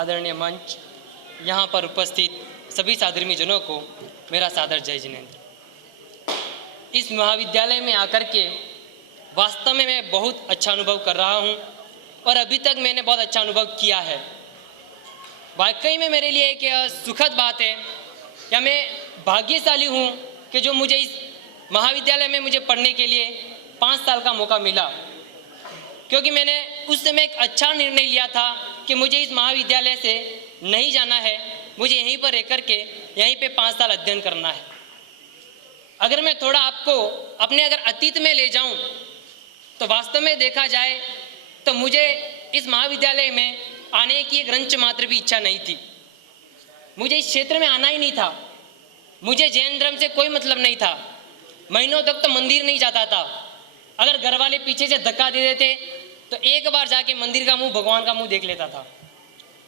आदरणीय मंच, यहाँ पर उपस्थित सभी साधर्मी जनों को मेरा सादर जय जिनेंद्र। इस महाविद्यालय में आकर के वास्तव में मैं बहुत अच्छा अनुभव कर रहा हूँ और अभी तक मैंने बहुत अच्छा अनुभव किया है। वाकई में मेरे लिए एक सुखद बात है या मैं भाग्यशाली हूँ कि जो मुझे इस महाविद्यालय में मुझे पढ़ने के लिए 5 साल का मौका मिला, क्योंकि मैंने उस समय एक अच्छा निर्णय लिया था कि मुझे इस महाविद्यालय से नहीं जाना है, मुझे यहीं पर रह कर के यहीं पे 5 साल अध्ययन करना है। अगर मैं थोड़ा आपको अपने अगर अतीत में ले जाऊं तो वास्तव में देखा जाए तो मुझे इस महाविद्यालय में आने की एक रंच मात्र भी इच्छा नहीं थी। मुझे इस क्षेत्र में आना ही नहीं था। मुझे जैन धर्म से कोई मतलब नहीं था। महीनों तक तो मंदिर नहीं जाता था। अगर घर वाले पीछे से धक्का दे देते तो एक बार जाके मंदिर का मुंह, भगवान का मुंह देख लेता था।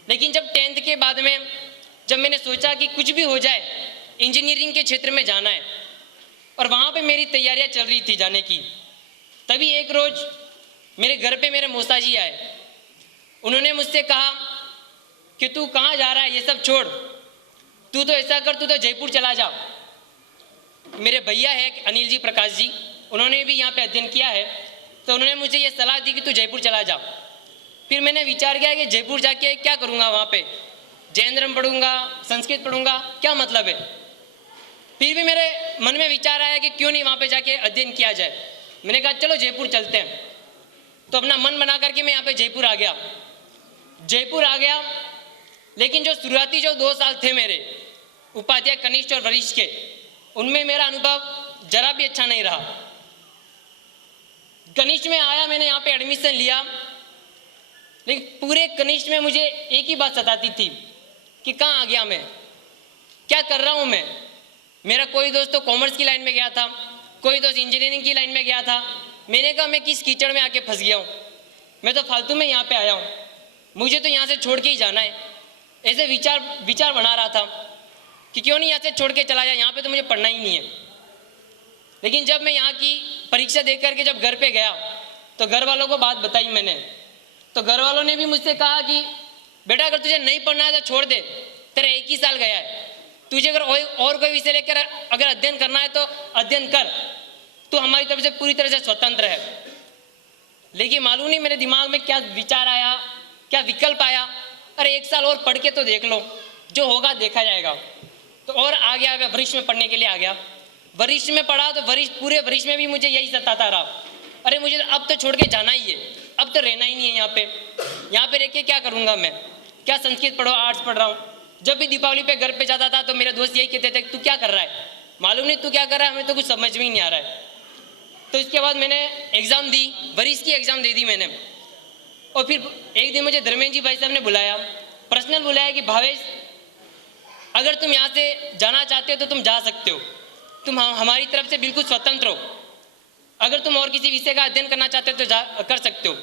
लेकिन जब 10th के बाद में जब मैंने सोचा कि कुछ भी हो जाए, इंजीनियरिंग के क्षेत्र में जाना है और वहाँ पे मेरी तैयारियाँ चल रही थी जाने की, तभी एक रोज़ मेरे घर पे मेरे मौसा जी आए। उन्होंने मुझसे कहा कि तू कहाँ जा रहा है, ये सब छोड़, तू तो ऐसा कर, तू तो जयपुर चला जा। मेरे भैया है अनिल जी, प्रकाश जी, उन्होंने भी यहाँ पे अध्ययन किया है, तो उन्होंने मुझे ये सलाह दी कि तू जयपुर चला जा। फिर मैंने विचार किया कि जयपुर जाके क्या करूँगा, वहाँ पे जैन धर्म पढ़ूंगा, संस्कृत पढ़ूंगा, क्या मतलब है। फिर भी मेरे मन में विचार आया कि क्यों नहीं वहाँ पे जाके अध्ययन किया जाए। मैंने कहा चलो जयपुर चलते हैं। तो अपना मन बना करके मैं यहाँ पे जयपुर आ गया। लेकिन जो शुरुआती जो 2 साल थे मेरे उपाध्याय कनिष्ठ और वरिष्ठ के, उनमें मेरा अनुभव जरा भी अच्छा नहीं रहा। कनिष्ठ में आया, मैंने यहाँ पे एडमिशन लिया, लेकिन पूरे कनिष्ठ में मुझे एक ही बात सताती थी कि कहाँ आ गया मैं, क्या कर रहा हूँ मैं। मेरा कोई दोस्त तो कॉमर्स की लाइन में गया था, कोई दोस्त इंजीनियरिंग की लाइन में गया था। मैंने कहा मैं किस कीचड़ में आके फंस गया हूँ, मैं तो फालतू में यहाँ पे आया हूँ, मुझे तो यहाँ से छोड़ के ही जाना है। ऐसे विचार बना रहा था कि क्यों नहीं यहाँ से छोड़ के चला जाए, यहाँ पे तो मुझे पढ़ना ही नहीं है। लेकिन जब मैं यहाँ की परीक्षा दे करके जब घर पे गया तो घर वालों को बात बताई मैंने, तो घर वालों ने भी मुझसे कहा कि बेटा अगर तुझे नहीं पढ़ना है तो छोड़ दे, तेरा 1 ही साल गया है, तुझे अगर और कोई विषय लेकर अगर अध्ययन करना है तो अध्ययन कर, तू हमारी तरफ से पूरी तरह से स्वतंत्र है। लेकिन मालूम नहीं मेरे दिमाग में क्या विचार आया, क्या विकल्प आया, अरे 1 साल और पढ़ के तो देख लो, जो होगा देखा जाएगा। तो और आगे वरिष्ठ में पढ़ने के लिए आ गया। वरिष्ठ में पढ़ा तो पूरे वरिष्ठ में भी मुझे यही सताता रहा, अरे मुझे अब तो छोड़ के जाना ही है, अब तो रहना ही नहीं है यहाँ पे रह के क्या करूँगा मैं, क्या संस्कृत पढ़ो, आर्ट्स पढ़ रहा हूँ। जब भी दीपावली पे घर पे जाता था तो मेरे दोस्त यही कहते थे तू क्या कर रहा है, मालूम नहीं तू क्या कर रहा है, हमें तो कुछ समझ में ही नहीं आ रहा है। तो इसके बाद मैंने एग्ज़ाम दी, वरिष्ठ की एग्ज़ाम दे दी मैंने। और फिर एक दिन मुझे धर्मेंद्र जी भाई साहब ने बुलाया, पर्सनल बुलाया कि भावेश अगर तुम यहाँ से जाना चाहते हो तो तुम जा सकते हो, तुम हमारी तरफ से बिल्कुल स्वतंत्र हो, अगर तुम और किसी विषय का अध्ययन करना चाहते हो तो कर सकते हो।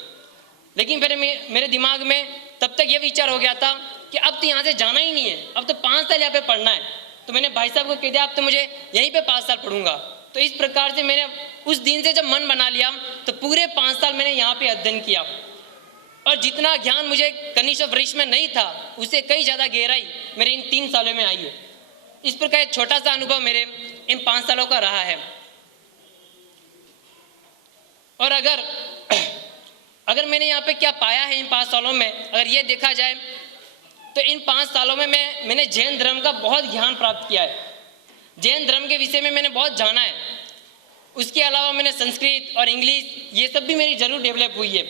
लेकिन फिर मेरे दिमाग में तब तक ये विचार हो गया था कि अब तो यहाँ से जाना ही नहीं है, अब तो 5 साल यहाँ पे पढ़ना है। तो मैंने भाई साहब को कह दिया अब तो मुझे यहीं पे 5 साल पढ़ूंगा। तो इस प्रकार से मैंने उस दिन से जब मन बना लिया तो पूरे 5 साल मैंने यहाँ पे अध्ययन किया। और जितना ज्ञान मुझे कनिष्ठ और वरिष्ठ में नहीं था, उससे कई ज़्यादा गहराई मेरे इन 3 सालों में आई है। इस प्रकार एक छोटा सा अनुभव मेरे इन 5 सालों का रहा है। और अगर मैंने यहाँ पे क्या पाया है इन 5 सालों में, अगर ये देखा जाए तो इन 5 सालों में मैंने जैन धर्म का बहुत ज्ञान प्राप्त किया है। जैन धर्म के विषय में मैंने बहुत जाना है। उसके अलावा मैंने संस्कृत और इंग्लिश ये सब भी मेरी जरूर डेवलप हुई है।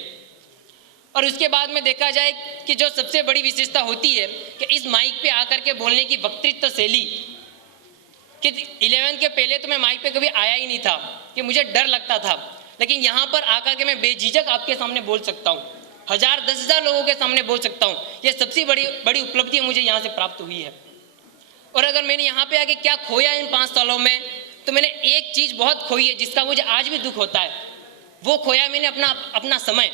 और उसके बाद में देखा जाए कि जो सबसे बड़ी विशेषता होती है कि इस माइक पे आकर के बोलने की वक्तृत्व शैली, कि 11th के पहले तो मैं माइक पे कभी आया ही नहीं था, कि मुझे डर लगता था। लेकिन यहाँ पर आकर के मैं बेझिझक आपके सामने बोल सकता हूँ, 1000 10,000 लोगों के सामने बोल सकता हूँ। ये सबसे बड़ी उपलब्धि मुझे यहाँ से प्राप्त हुई है। और अगर मैंने यहाँ पे आके क्या खोया इन 5 सालों में, तो मैंने एक चीज़ बहुत खोई है जिसका मुझे आज भी दुख होता है। वो खोया मैंने अपना समय।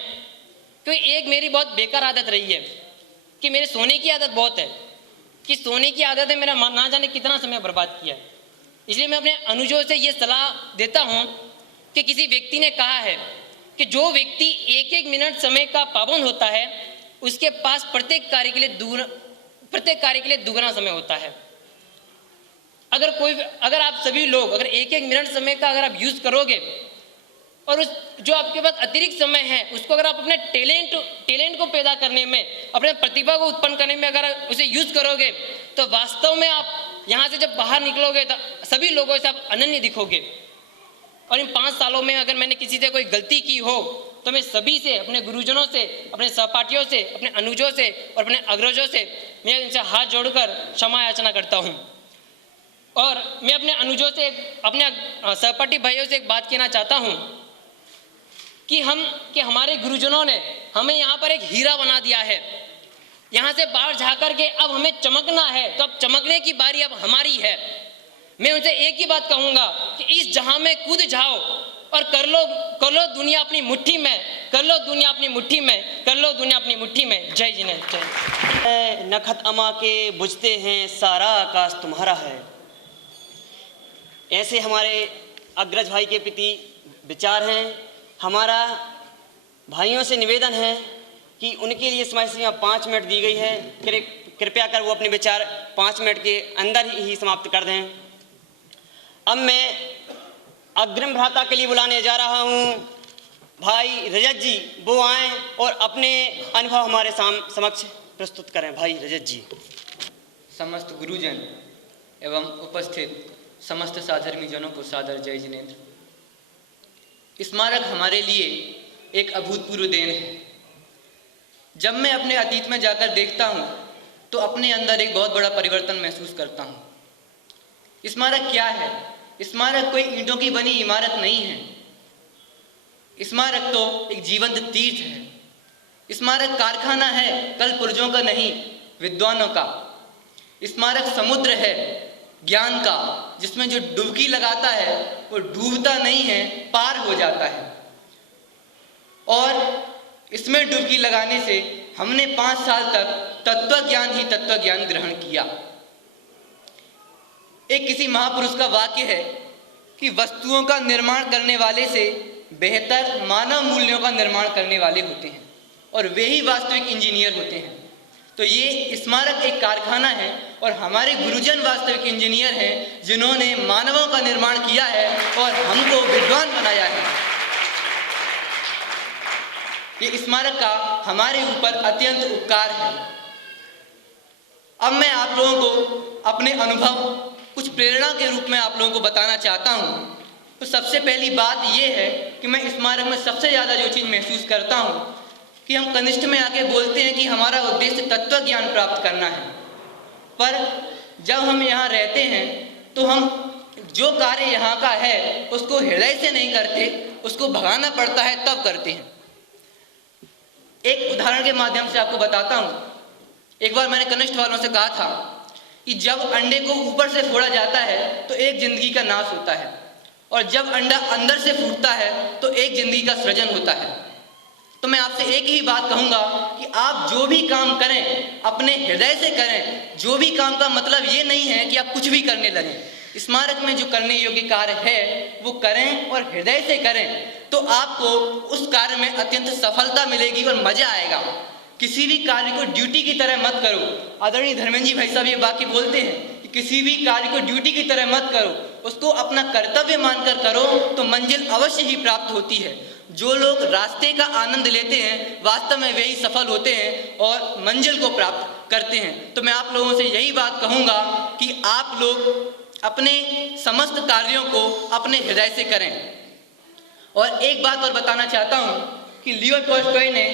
क्योंकि एक मेरी बहुत बेकार आदत रही है कि मेरे सोने की आदत बहुत है, कि सोने की आदत है, मेरा ना जाने कितना समय बर्बाद किया है। इसलिए मैं अपने अनुजों से ये सलाह देता हूँ कि किसी व्यक्ति ने कहा है कि जो व्यक्ति 1-1 मिनट समय का पाबंद होता है उसके पास प्रत्येक कार्य के लिए दुगना समय होता है। अगर आप सभी लोग अगर एक एक मिनट समय का अगर आप यूज करोगे और उस जो आपके पास अतिरिक्त समय है उसको अगर आप अपने टैलेंट को पैदा करने में, अपने प्रतिभा को उत्पन्न करने में अगर उसे यूज करोगे तो वास्तव में आप यहाँ से जब बाहर निकलोगे तो सभी लोगों से आप अनन्य दिखोगे। और इन 5 सालों में अगर मैंने किसी से कोई गलती की हो तो मैं सभी से, अपने गुरुजनों से, अपने सहपाठियों से, अपने अनुजों से और अपने अग्रजों से मैं इनसे हाथ जोड़कर क्षमा याचना करता हूँ। और मैं अपने अनुजों से, अपने सहपाठी भाइयों से एक बात कहना चाहता हूँ कि हमारे गुरुजनों ने हमें यहाँ पर एक हीरा बना दिया है। यहाँ से बाहर जाकर के अब हमें चमकना है, तो अब चमकने की बारी अब हमारी है। मैं उनसे एक ही बात कहूँगा कि इस जहां में कूद जाओ और कर लो दुनिया अपनी मुट्ठी में, कर लो दुनिया अपनी मुट्ठी में, कर लो दुनिया अपनी मुट्ठी में। जय जिनेंद्र, जय। नखत अमा के बुझते हैं सारा आकाश तुम्हारा है। ऐसे हमारे अग्रज भाई के प्रति विचार हैं। हमारा भाइयों से निवेदन है कि उनके लिए समय सीमा 5 मिनट दी गई है, कृपया कर वो अपने विचार 5 मिनट के अंदर ही समाप्त कर दें। अब मैं अग्रिम भ्राता के लिए बुलाने जा रहा हूँ भाई रजत जी। वो आएँ और अपने अनुभव हमारे समक्ष प्रस्तुत करें। भाई रजत जी। समस्त गुरुजन एवं उपस्थित समस्त साधर्मी जनों को सादर जय जिनेंद्र। स्मारक हमारे लिए एक अभूतपूर्व देन है। जब मैं अपने अतीत में जाकर देखता हूँ तो अपने अंदर एक बहुत बड़ा परिवर्तन महसूस करता हूँ। स्मारक क्या है? स्मारक कोई ईंटों की बनी इमारत नहीं है। स्मारक तो एक जीवंत तीर्थ है। स्मारक कारखाना है, कल पुर्जों का नहीं, विद्वानों का। स्मारक समुद्र है ज्ञान का, जिसमें जो डुबकी लगाता है वो डूबता नहीं है, पार हो जाता है। और इसमें डुबकी लगाने से हमने 5 साल तक तत्व ज्ञान ग्रहण किया। एक किसी महापुरुष का वाक्य है कि वस्तुओं का निर्माण करने वाले से बेहतर मानव मूल्यों का निर्माण करने वाले होते हैं और वे ही वास्तविक इंजीनियर होते हैं। तो ये स्मारक एक कारखाना है और हमारे गुरुजन वास्तविक इंजीनियर हैं जिन्होंने मानवों का निर्माण किया है और हमको विद्वान बनाया है। ये स्मारक का हमारे ऊपर अत्यंत उपकार है। अब मैं आप लोगों को अपने अनुभव कुछ प्रेरणा के रूप में आप लोगों को बताना चाहता हूँ। तो सबसे पहली बात यह है कि मैं स्मारक में सबसे ज़्यादा जो चीज़ महसूस करता हूँ कि हम कनिष्ठ में आके बोलते हैं कि हमारा उद्देश्य तत्व ज्ञान प्राप्त करना है, पर जब हम यहाँ रहते हैं तो हम जो कार्य यहाँ का है उसको हृदय से नहीं करते, उसको भगाना पड़ता है तब करते हैं। एक उदाहरण के माध्यम से आपको बताता हूँ। एक बार मैंने कनिष्ठ वालों से कहा था कि जब अंडे को ऊपर से फोड़ा जाता है तो एक जिंदगी का नाश होता है, और जब अंडा अंदर से फूटता है तो एक जिंदगी का सृजन होता है। तो मैं आपसे एक ही बात कहूँगा कि आप जो भी काम करें अपने हृदय से करें। जो भी काम का मतलब ये नहीं है कि आप कुछ भी करने लगें। स्मारक में जो करने योग्य कार्य है वो करें और हृदय से करें, तो आपको उस कार्य में अत्यंत सफलता मिलेगी और मजा आएगा। किसी भी कार्य को ड्यूटी की तरह मत करो। आदरणीय धर्मेंद्र जी भाई साहब ये वाक्य बोलते हैं कि किसी भी कार्य को ड्यूटी की तरह मत करो, उसको अपना कर्तव्य मानकर करो तो मंजिल अवश्य ही प्राप्त होती है। जो लोग रास्ते का आनंद लेते हैं वास्तव में वे ही सफल होते हैं और मंजिल को प्राप्त करते हैं। तो मैं आप लोगों से यही बात कहूँगा कि आप लोग अपने समस्त कार्यों को अपने हृदय से करें। और एक बात और बताना चाहता हूँ कि लियो टॉल्स्टॉय ने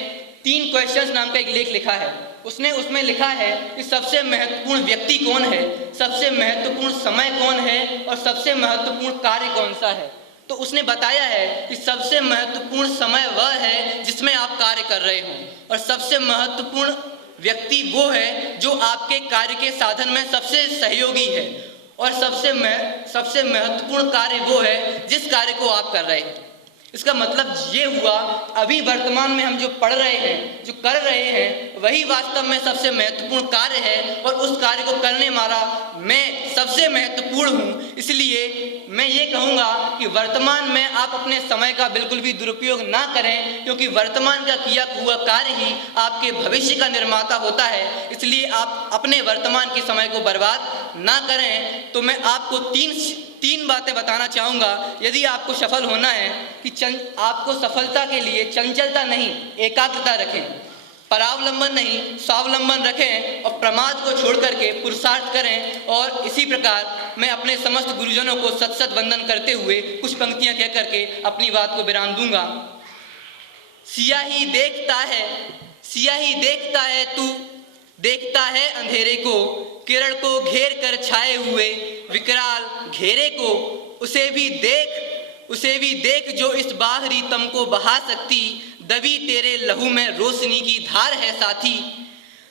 3 क्वेश्चंस नाम का एक लेख लिखा है। उसने उसमें लिखा है कि सबसे महत्वपूर्ण व्यक्ति कौन है, सबसे महत्वपूर्ण समय कौन है और सबसे महत्वपूर्ण कार्य कौन सा है। तो उसने बताया है कि सबसे महत्वपूर्ण समय वह है जिसमें आप कार्य कर रहे हो, और सबसे महत्वपूर्ण व्यक्ति वो है जो आपके कार्य के साधन में सबसे सहयोगी है, और सबसे महत्वपूर्ण कार्य वो है जिस कार्य को आप कर रहे हैं। इसका मतलब ये हुआ अभी वर्तमान में हम जो पढ़ रहे हैं, जो कर रहे हैं, वही वास्तव में सबसे महत्वपूर्ण कार्य है और उस कार्य को करने वाला मैं सबसे महत्वपूर्ण हूँ। इसलिए मैं ये कहूँगा कि वर्तमान में आप अपने समय का बिल्कुल भी दुरुपयोग ना करें, क्योंकि वर्तमान का किया हुआ कार्य ही आपके भविष्य का निर्माता होता है। इसलिए आप अपने वर्तमान के समय को बर्बाद ना करें। तो मैं आपको तीन बातें बताना चाहूँगा यदि आपको सफल होना है कि आपको सफलता के लिए चंचलता नहीं, एकाग्रता रखें, परावलंबन नहीं, स्वावलंबन रखें और प्रमाद को छोड़ करके पुरुषार्थ करें। और इसी प्रकार मैं अपने समस्त गुरुजनों को सत सत वंदन करते हुए कुछ पंक्तियां कह करके अपनी बात को विराम दूंगा। सियाही देखता है तू, देखता है अंधेरे को, किरण को घेर कर छाए हुए विकराल घेरे को, उसे भी देख जो इस बाहरी तम को बहा सकती, दबी तेरे लहू में रोशनी की धार है साथी।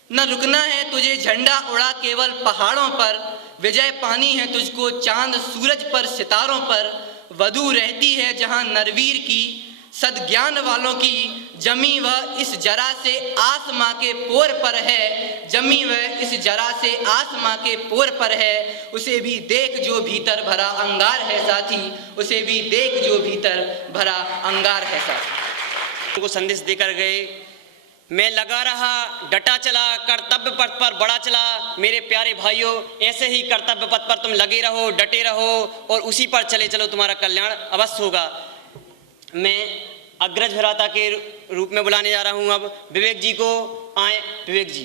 न रुकना है तुझे झंडा उड़ा केवल पहाड़ों पर, विजय पानी है तुझको चांद सूरज पर सितारों पर, वधू रहती है जहां नरवीर की, सद्ज्ञान वालों की, जमी वह इस जरा से आसमां के पोर पर है, जमी वह इस जरा से आसमां के पोर पर है, उसे भी देख जो भीतर भरा अंगार है साथी, उसे भी देख जो भीतर भरा अंगार है साथी। उनको संदेश देकर गए। मैं लगा रहा, डटा चला, कर्तव्य पथ पर बढ़ा चला। मेरे प्यारे भाइयों, ऐसे ही कर्तव्य पथ पर तुम लगे रहो, डटे रहो और उसी पर चले चलो, तुम्हारा कल्याण अवश्य होगा। मैं अग्रज भ्राता के रूप में बुलाने जा रहा हूं अब विवेक जी को। आए विवेक जी।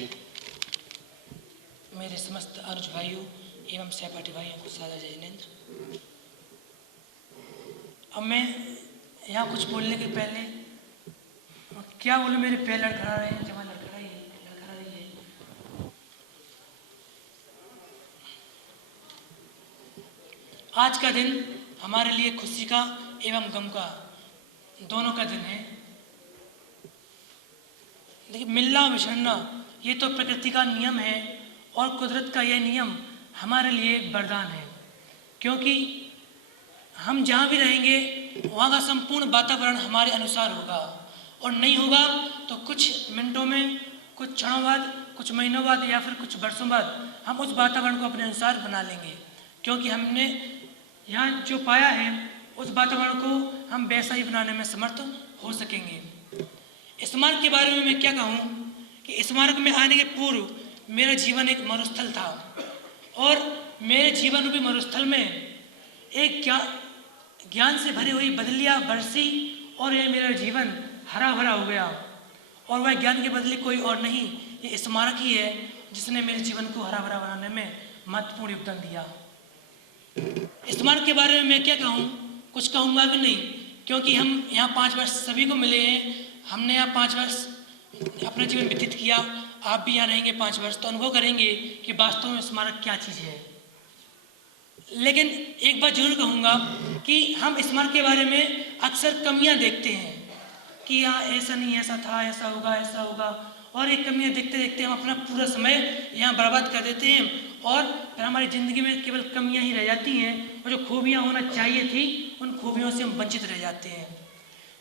मेरे समस्त अनुज भाइयों एवं सहपाठी भाइयों को सादा जय जिनेंद्र। अब मैं यहाँ कुछ बोलने के पहले क्या बोलूं, मेरे पैर लड़खड़ा रहे हैं, जमा लड़खड़ा रही है। आज का दिन हमारे लिए खुशी का एवं गम का दोनों का दिन है। देखिए, मिलना विछड़ना ये तो प्रकृति का नियम है और कुदरत का यह नियम हमारे लिए एक वरदान है, क्योंकि हम जहाँ भी रहेंगे वहाँ का संपूर्ण वातावरण हमारे अनुसार होगा और नहीं होगा तो कुछ मिनटों में, कुछ क्षणों बाद, कुछ महीनों बाद या फिर कुछ वर्षों बाद हम उस वातावरण को अपने अनुसार बना लेंगे, क्योंकि हमने यहाँ जो पाया है उस वातावरण को हम वैसा ही बनाने में समर्थ हो सकेंगे। स्मारक के बारे में मैं क्या कहूँ कि स्मारक में आने के पूर्व मेरा जीवन एक मरुस्थल था और मेरे जीवन रूपी मरुस्थल में एक ज्ञान से भरी हुई बदलियाँ बरसी और यह मेरा जीवन हरा भरा हो गया। और वह ज्ञान की बदली कोई और नहीं, ये स्मारक ही है जिसने मेरे जीवन को हरा भरा बनाने में महत्वपूर्ण योगदान दिया। स्मारक के बारे में मैं क्या कहूँ, कुछ कहूँगा भी नहीं, क्योंकि हम यहाँ 5 वर्ष सभी को मिले हैं। हमने यहाँ 5 वर्ष अपना जीवन व्यतीत किया, आप भी यहाँ रहेंगे 5 वर्ष तो अनुभव करेंगे कि वास्तव में स्मारक क्या चीज़ है। लेकिन एक बात जरूर कहूँगा कि हम स्मारक के बारे में अक्सर कमियाँ देखते हैं कि यहाँ ऐसा नहीं, ऐसा था, ऐसा होगा, और एक कमियाँ देखते देखते हम अपना पूरा समय यहाँ बर्बाद कर देते हैं और फिर हमारी ज़िंदगी में केवल कमियाँ ही रह जाती हैं और जो खूबियाँ होना चाहिए थी उन खूबियों से हम वंचित रह जाते हैं।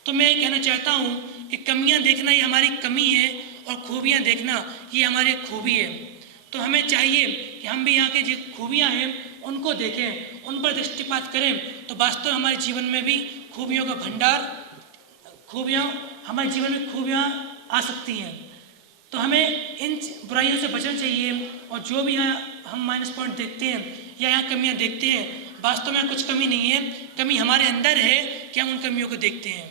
तो मैं ये कहना चाहता हूँ कि कमियाँ देखना ये हमारी कमी है और खूबियाँ देखना ये हमारी खूबी है। तो हमें चाहिए कि हम भी यहाँ के जो खूबियाँ हैं उनको देखें, उन पर दृष्टिपात करें, तो वास्तव हमारे जीवन में भी खूबियों का भंडार, हमारे जीवन में खूबियाँ आ सकती हैं। तो हमें इन बुराइयों से बचना चाहिए और जो भी यहाँ हम माइनस पॉइंट देखते हैं या यहाँ कमियाँ देखते हैं, वास्तव में कुछ कमी नहीं है, कमी हमारे अंदर है कि हम उन कमियों को देखते हैं।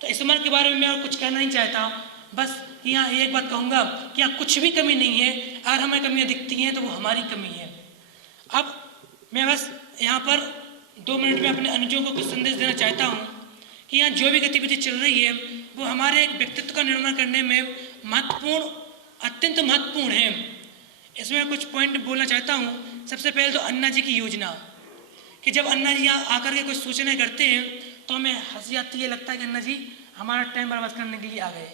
तो स्मारक के बारे में मैं और कुछ कहना नहीं चाहता, बस यहाँ एक बात कहूँगा कि यहाँ कुछ भी कमी नहीं है। अगर हमें कमियाँ दिखती हैं तो वो हमारी कमी है। अब मैं बस यहाँ पर 2 मिनट में अपने अनुजों को कुछ संदेश देना चाहता हूँ कि यहाँ जो भी गतिविधि चल रही है वो हमारे एक व्यक्तित्व का निर्माण करने में अत्यंत महत्वपूर्ण है। इसमें कुछ पॉइंट बोलना चाहता हूँ। सबसे पहले तो अन्ना जी की योजना, कि जब अन्ना जी यहाँ आकर के कुछ सूचनाएं करते हैं तो हमें हंसी आती है, लगता है कि अन्ना जी हमारा टाइम बर्बाद करने के लिए आ गए,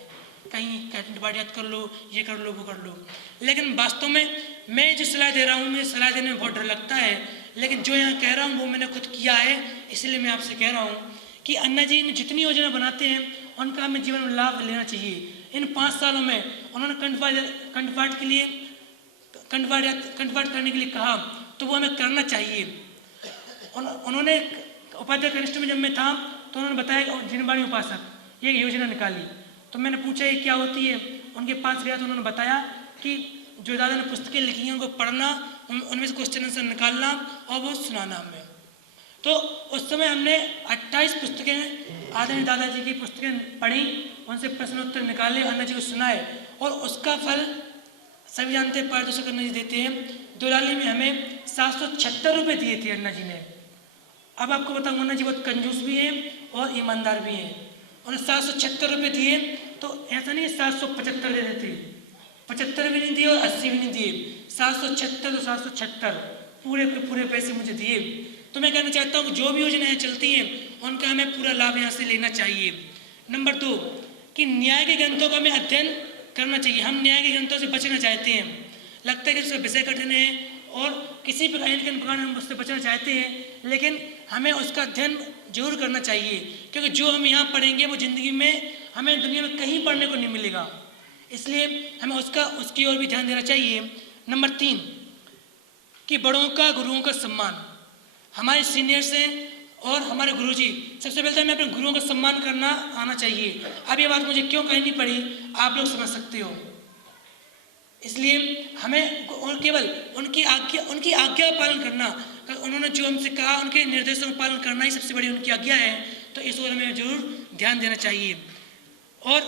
कहीं कैंटीन पार्टी याद कर लो, ये कर लो, वो कर लो। लेकिन वास्तव में मैं जो सलाह दे रहा हूँ, मुझे सलाह देने में बहुत डर लगता है, लेकिन जो यहाँ कह रहा हूँ वो मैंने खुद किया है, इसलिए मैं आपसे कह रहा हूँ कि अन्ना जी ने जितनी योजना बनाते हैं उनका हमें जीवन में लाभ लेना चाहिए। इन 5 सालों में उन्होंने कंठपाठ करने के लिए कहा, तो वो हमें करना चाहिए। उन्होंने उपाध्याय कनिष्ठ में जब मैं था तो उन्होंने बताया जिनवाणी उपासक ये योजना निकाली, तो मैंने पूछा ये क्या होती है। उनके पास गया तो उन्होंने बताया कि जो दादा ने पुस्तकें लिखी हैं उनको पढ़ना, उनमें से क्वेश्चन आंसर निकालना और वो सुनाना हमें। तो उस समय हमने 28 पुस्तकें आदरणीय दादाजी की पुस्तकें पढ़ी, उनसे प्रश्न उत्तर निकाले, अन्ना जी को सुनाए और उसका फल सभी जानते हैं पारितोषिक अन्ना जी देते हैं। दुलाली में हमें 776 रुपये दिए थे अन्ना जी ने। अब आपको बताऊँ अन्ना जी बहुत कंजूस भी हैं और ईमानदार भी हैं। उन्हें 776 रुपये दिए तो ऐसा नहीं 775 दे देते, 75 भी नहीं दिए और 80 भी नहीं दिए, 776 तो 776 पूरे के पूरे पैसे मुझे दिए। तो मैं कहना चाहता हूँ कि जो भी योजनाएं चलती हैं उनका हमें पूरा लाभ यहाँ से लेना चाहिए। नंबर 2 कि न्याय के ग्रंथों का हमें अध्ययन करना चाहिए। हम न्याय के ग्रंथों से बचना चाहते हैं, लगता है कि उसका विषय कठिन है और किसी प्रकार हम उससे बचना चाहते हैं, लेकिन हमें उसका अध्ययन जरूर करना चाहिए, क्योंकि जो हम यहाँ पढ़ेंगे वो ज़िंदगी में हमें दुनिया में कहीं पढ़ने को नहीं मिलेगा। इसलिए हमें उसकी ओर भी ध्यान देना चाहिए। नंबर 3 कि बड़ों का, गुरुओं का सम्मान। हमारे सीनियर्स हैं और हमारे गुरुजी, सबसे पहले तो हमें अपने गुरुओं का सम्मान करना आना चाहिए। अब ये बात मुझे क्यों कहनी पड़ी आप लोग समझ सकते हो। इसलिए हमें केवल उनकी आज्ञा पालन करना, उन्होंने जो हमसे कहा उनके निर्देशों का पालन करना ही सबसे बड़ी उनकी आज्ञा है। तो इस ओर हमें जरूर ध्यान देना चाहिए। और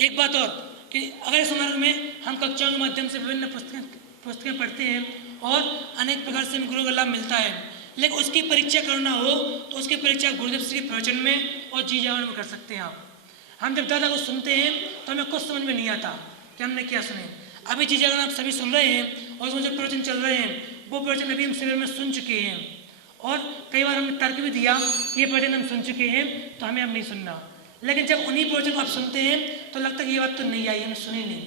एक बात और कि अगर इस उम्र में हम कक्षाओं के माध्यम से विभिन्न पुस्तकें पढ़ते हैं और अनेक प्रकार से हमें गुरुओं का लाभ मिलता है, लेकिन उसकी परीक्षा करना हो तो उसकी परीक्षा गुरुदेव श्री के प्रवचन में और जी जागरण में कर सकते हैं आप। हम जब दादा को सुनते हैं तो हमें कुछ समझ में नहीं आता कि हमने क्या सुने। अभी जी जागरण आप सभी सुन रहे हैं और उसमें जो प्रवचन चल रहे हैं वो प्रवचन अभी हम शिविर में सुन चुके हैं और कई बार हमने तर्क भी दिया ये प्रवचन हम सुन चुके हैं तो हमें अब नहीं सुनना। लेकिन जब उन्हीं प्रवचन को आप सुनते हैं तो लगता है कि ये बात तो नहीं आई, हमने सुनी नहीं।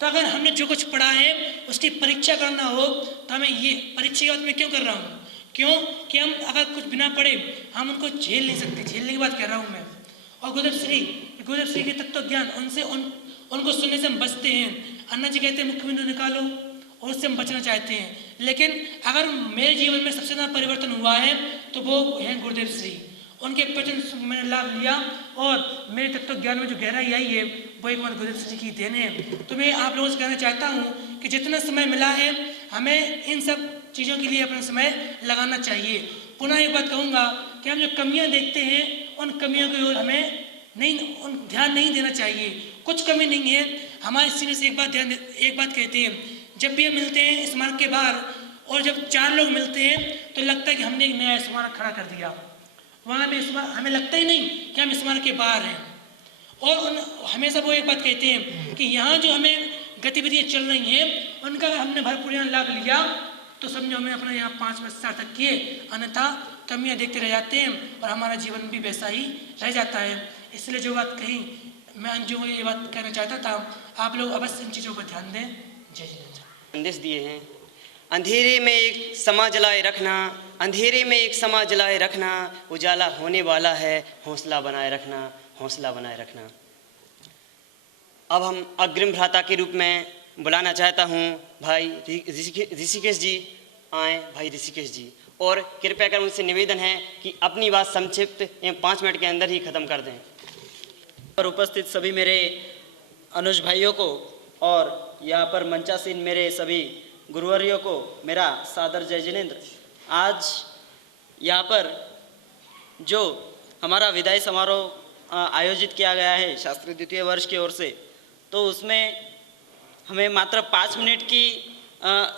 तो अगर हमने जो कुछ पढ़ा है उसकी परीक्षा करना हो तो हमें ये परीक्षा की बात मैं क्यों कर रहा हूँ, क्यों कि हम अगर कुछ बिना पढ़े हम उनको झेल नहीं सकते, झेलने की बात कह रहा हूँ मैं। और गुरुदेव श्री के तत्व ज्ञान उनसे उनको सुनने से हम बचते हैं। अन्ना जी कहते हैं मुख्य बिंदु निकालो और उससे हम बचना चाहते हैं। लेकिन अगर मेरे जीवन में सबसे ज़्यादा परिवर्तन हुआ है तो वो हैं गुरुदेव श्री। उनके प्रवचन मैंने लाभ लिया और मेरे तत्व ज्ञान में जो गहराई आई है वो एक बार गुरुदेव श्री की देन है। तो मैं आप लोगों से कहना चाहता हूँ कि जितना समय मिला है हमें इन सब चीज़ों के लिए अपना समय लगाना चाहिए। पुनः एक बात कहूँगा कि हम जो कमियाँ देखते हैं उन कमियों की ओर हमें ध्यान नहीं देना चाहिए। कुछ कमी नहीं है। हमारे सीनियर से एक बात कहते हैं, जब भी हम मिलते हैं स्मारक के बाहर और जब 4 लोग मिलते हैं तो लगता है कि हमने एक नया स्मारक खड़ा कर दिया। वहाँ में हमें लगता ही नहीं कि हम स्मारक के बाहर हैं। और हमेशा वो एक बात कहते हैं कि यहाँ जो हमें गतिविधियाँ चल रही हैं उनका हमने भरपूर लाभ लिया तो समझो हमने अपना यहाँ 5 वर्ष सार्थक किए, अन्यथा कमियाँ देखते रह जाते हैं और हमारा जीवन भी वैसा ही रह जाता है। इसलिए जो बात कही मैं जो ये बात कहना चाहता था, आप लोग अवश्य इन चीज़ों पर ध्यान दें। जय जिनेंद्र। संदेश दिए हैं, अंधेरे में एक समा जलाए रखना, अंधेरे में एक समा जलाए रखना, उजाला होने वाला है, हौसला बनाए रखना, हौसला बनाए रखना। अब हम अग्रिम भ्राता के रूप में बुलाना चाहता हूँ भाई ऋषिकेश जी। आए भाई ऋषिकेश जी, और कृपया कर उनसे निवेदन है कि अपनी बात संक्षिप्त एवं 5 मिनट के अंदर ही खत्म कर दें। पर उपस्थित सभी मेरे अनुज भाइयों को और यहाँ पर मंचासीन मेरे सभी गुरुवर्यों को मेरा सादर जय जिनेंद्र। आज यहाँ पर जो हमारा विदाई समारोह आयोजित किया गया है शास्त्री द्वितीय वर्ष की ओर से, तो उसमें हमें मात्र 5 मिनट की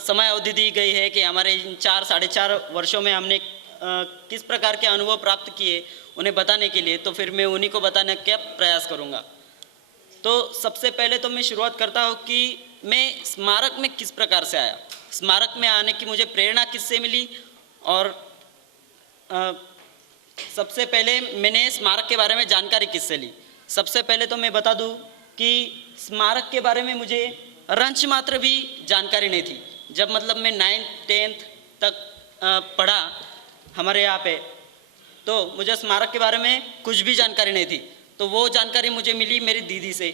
समय अवधि दी गई है कि हमारे इन 4-4.5 वर्षों में हमने किस प्रकार के अनुभव प्राप्त किए उन्हें बताने के लिए। तो फिर मैं उन्हीं को बताने का प्रयास करूँगा। तो सबसे पहले तो मैं शुरुआत करता हूँ कि मैं स्मारक में किस प्रकार से आया, स्मारक में आने की मुझे प्रेरणा किससे मिली। और सबसे पहले मैंने स्मारक के बारे में जानकारी किससे ली। सबसे पहले तो मैं बता दूँ कि स्मारक के बारे में मुझे रंच मात्र भी जानकारी नहीं थी। जब मतलब मैं 9th 10th तक पढ़ा हमारे यहाँ पे, तो मुझे स्मारक के बारे में कुछ भी जानकारी नहीं थी। तो वो जानकारी मुझे मिली मेरी दीदी से।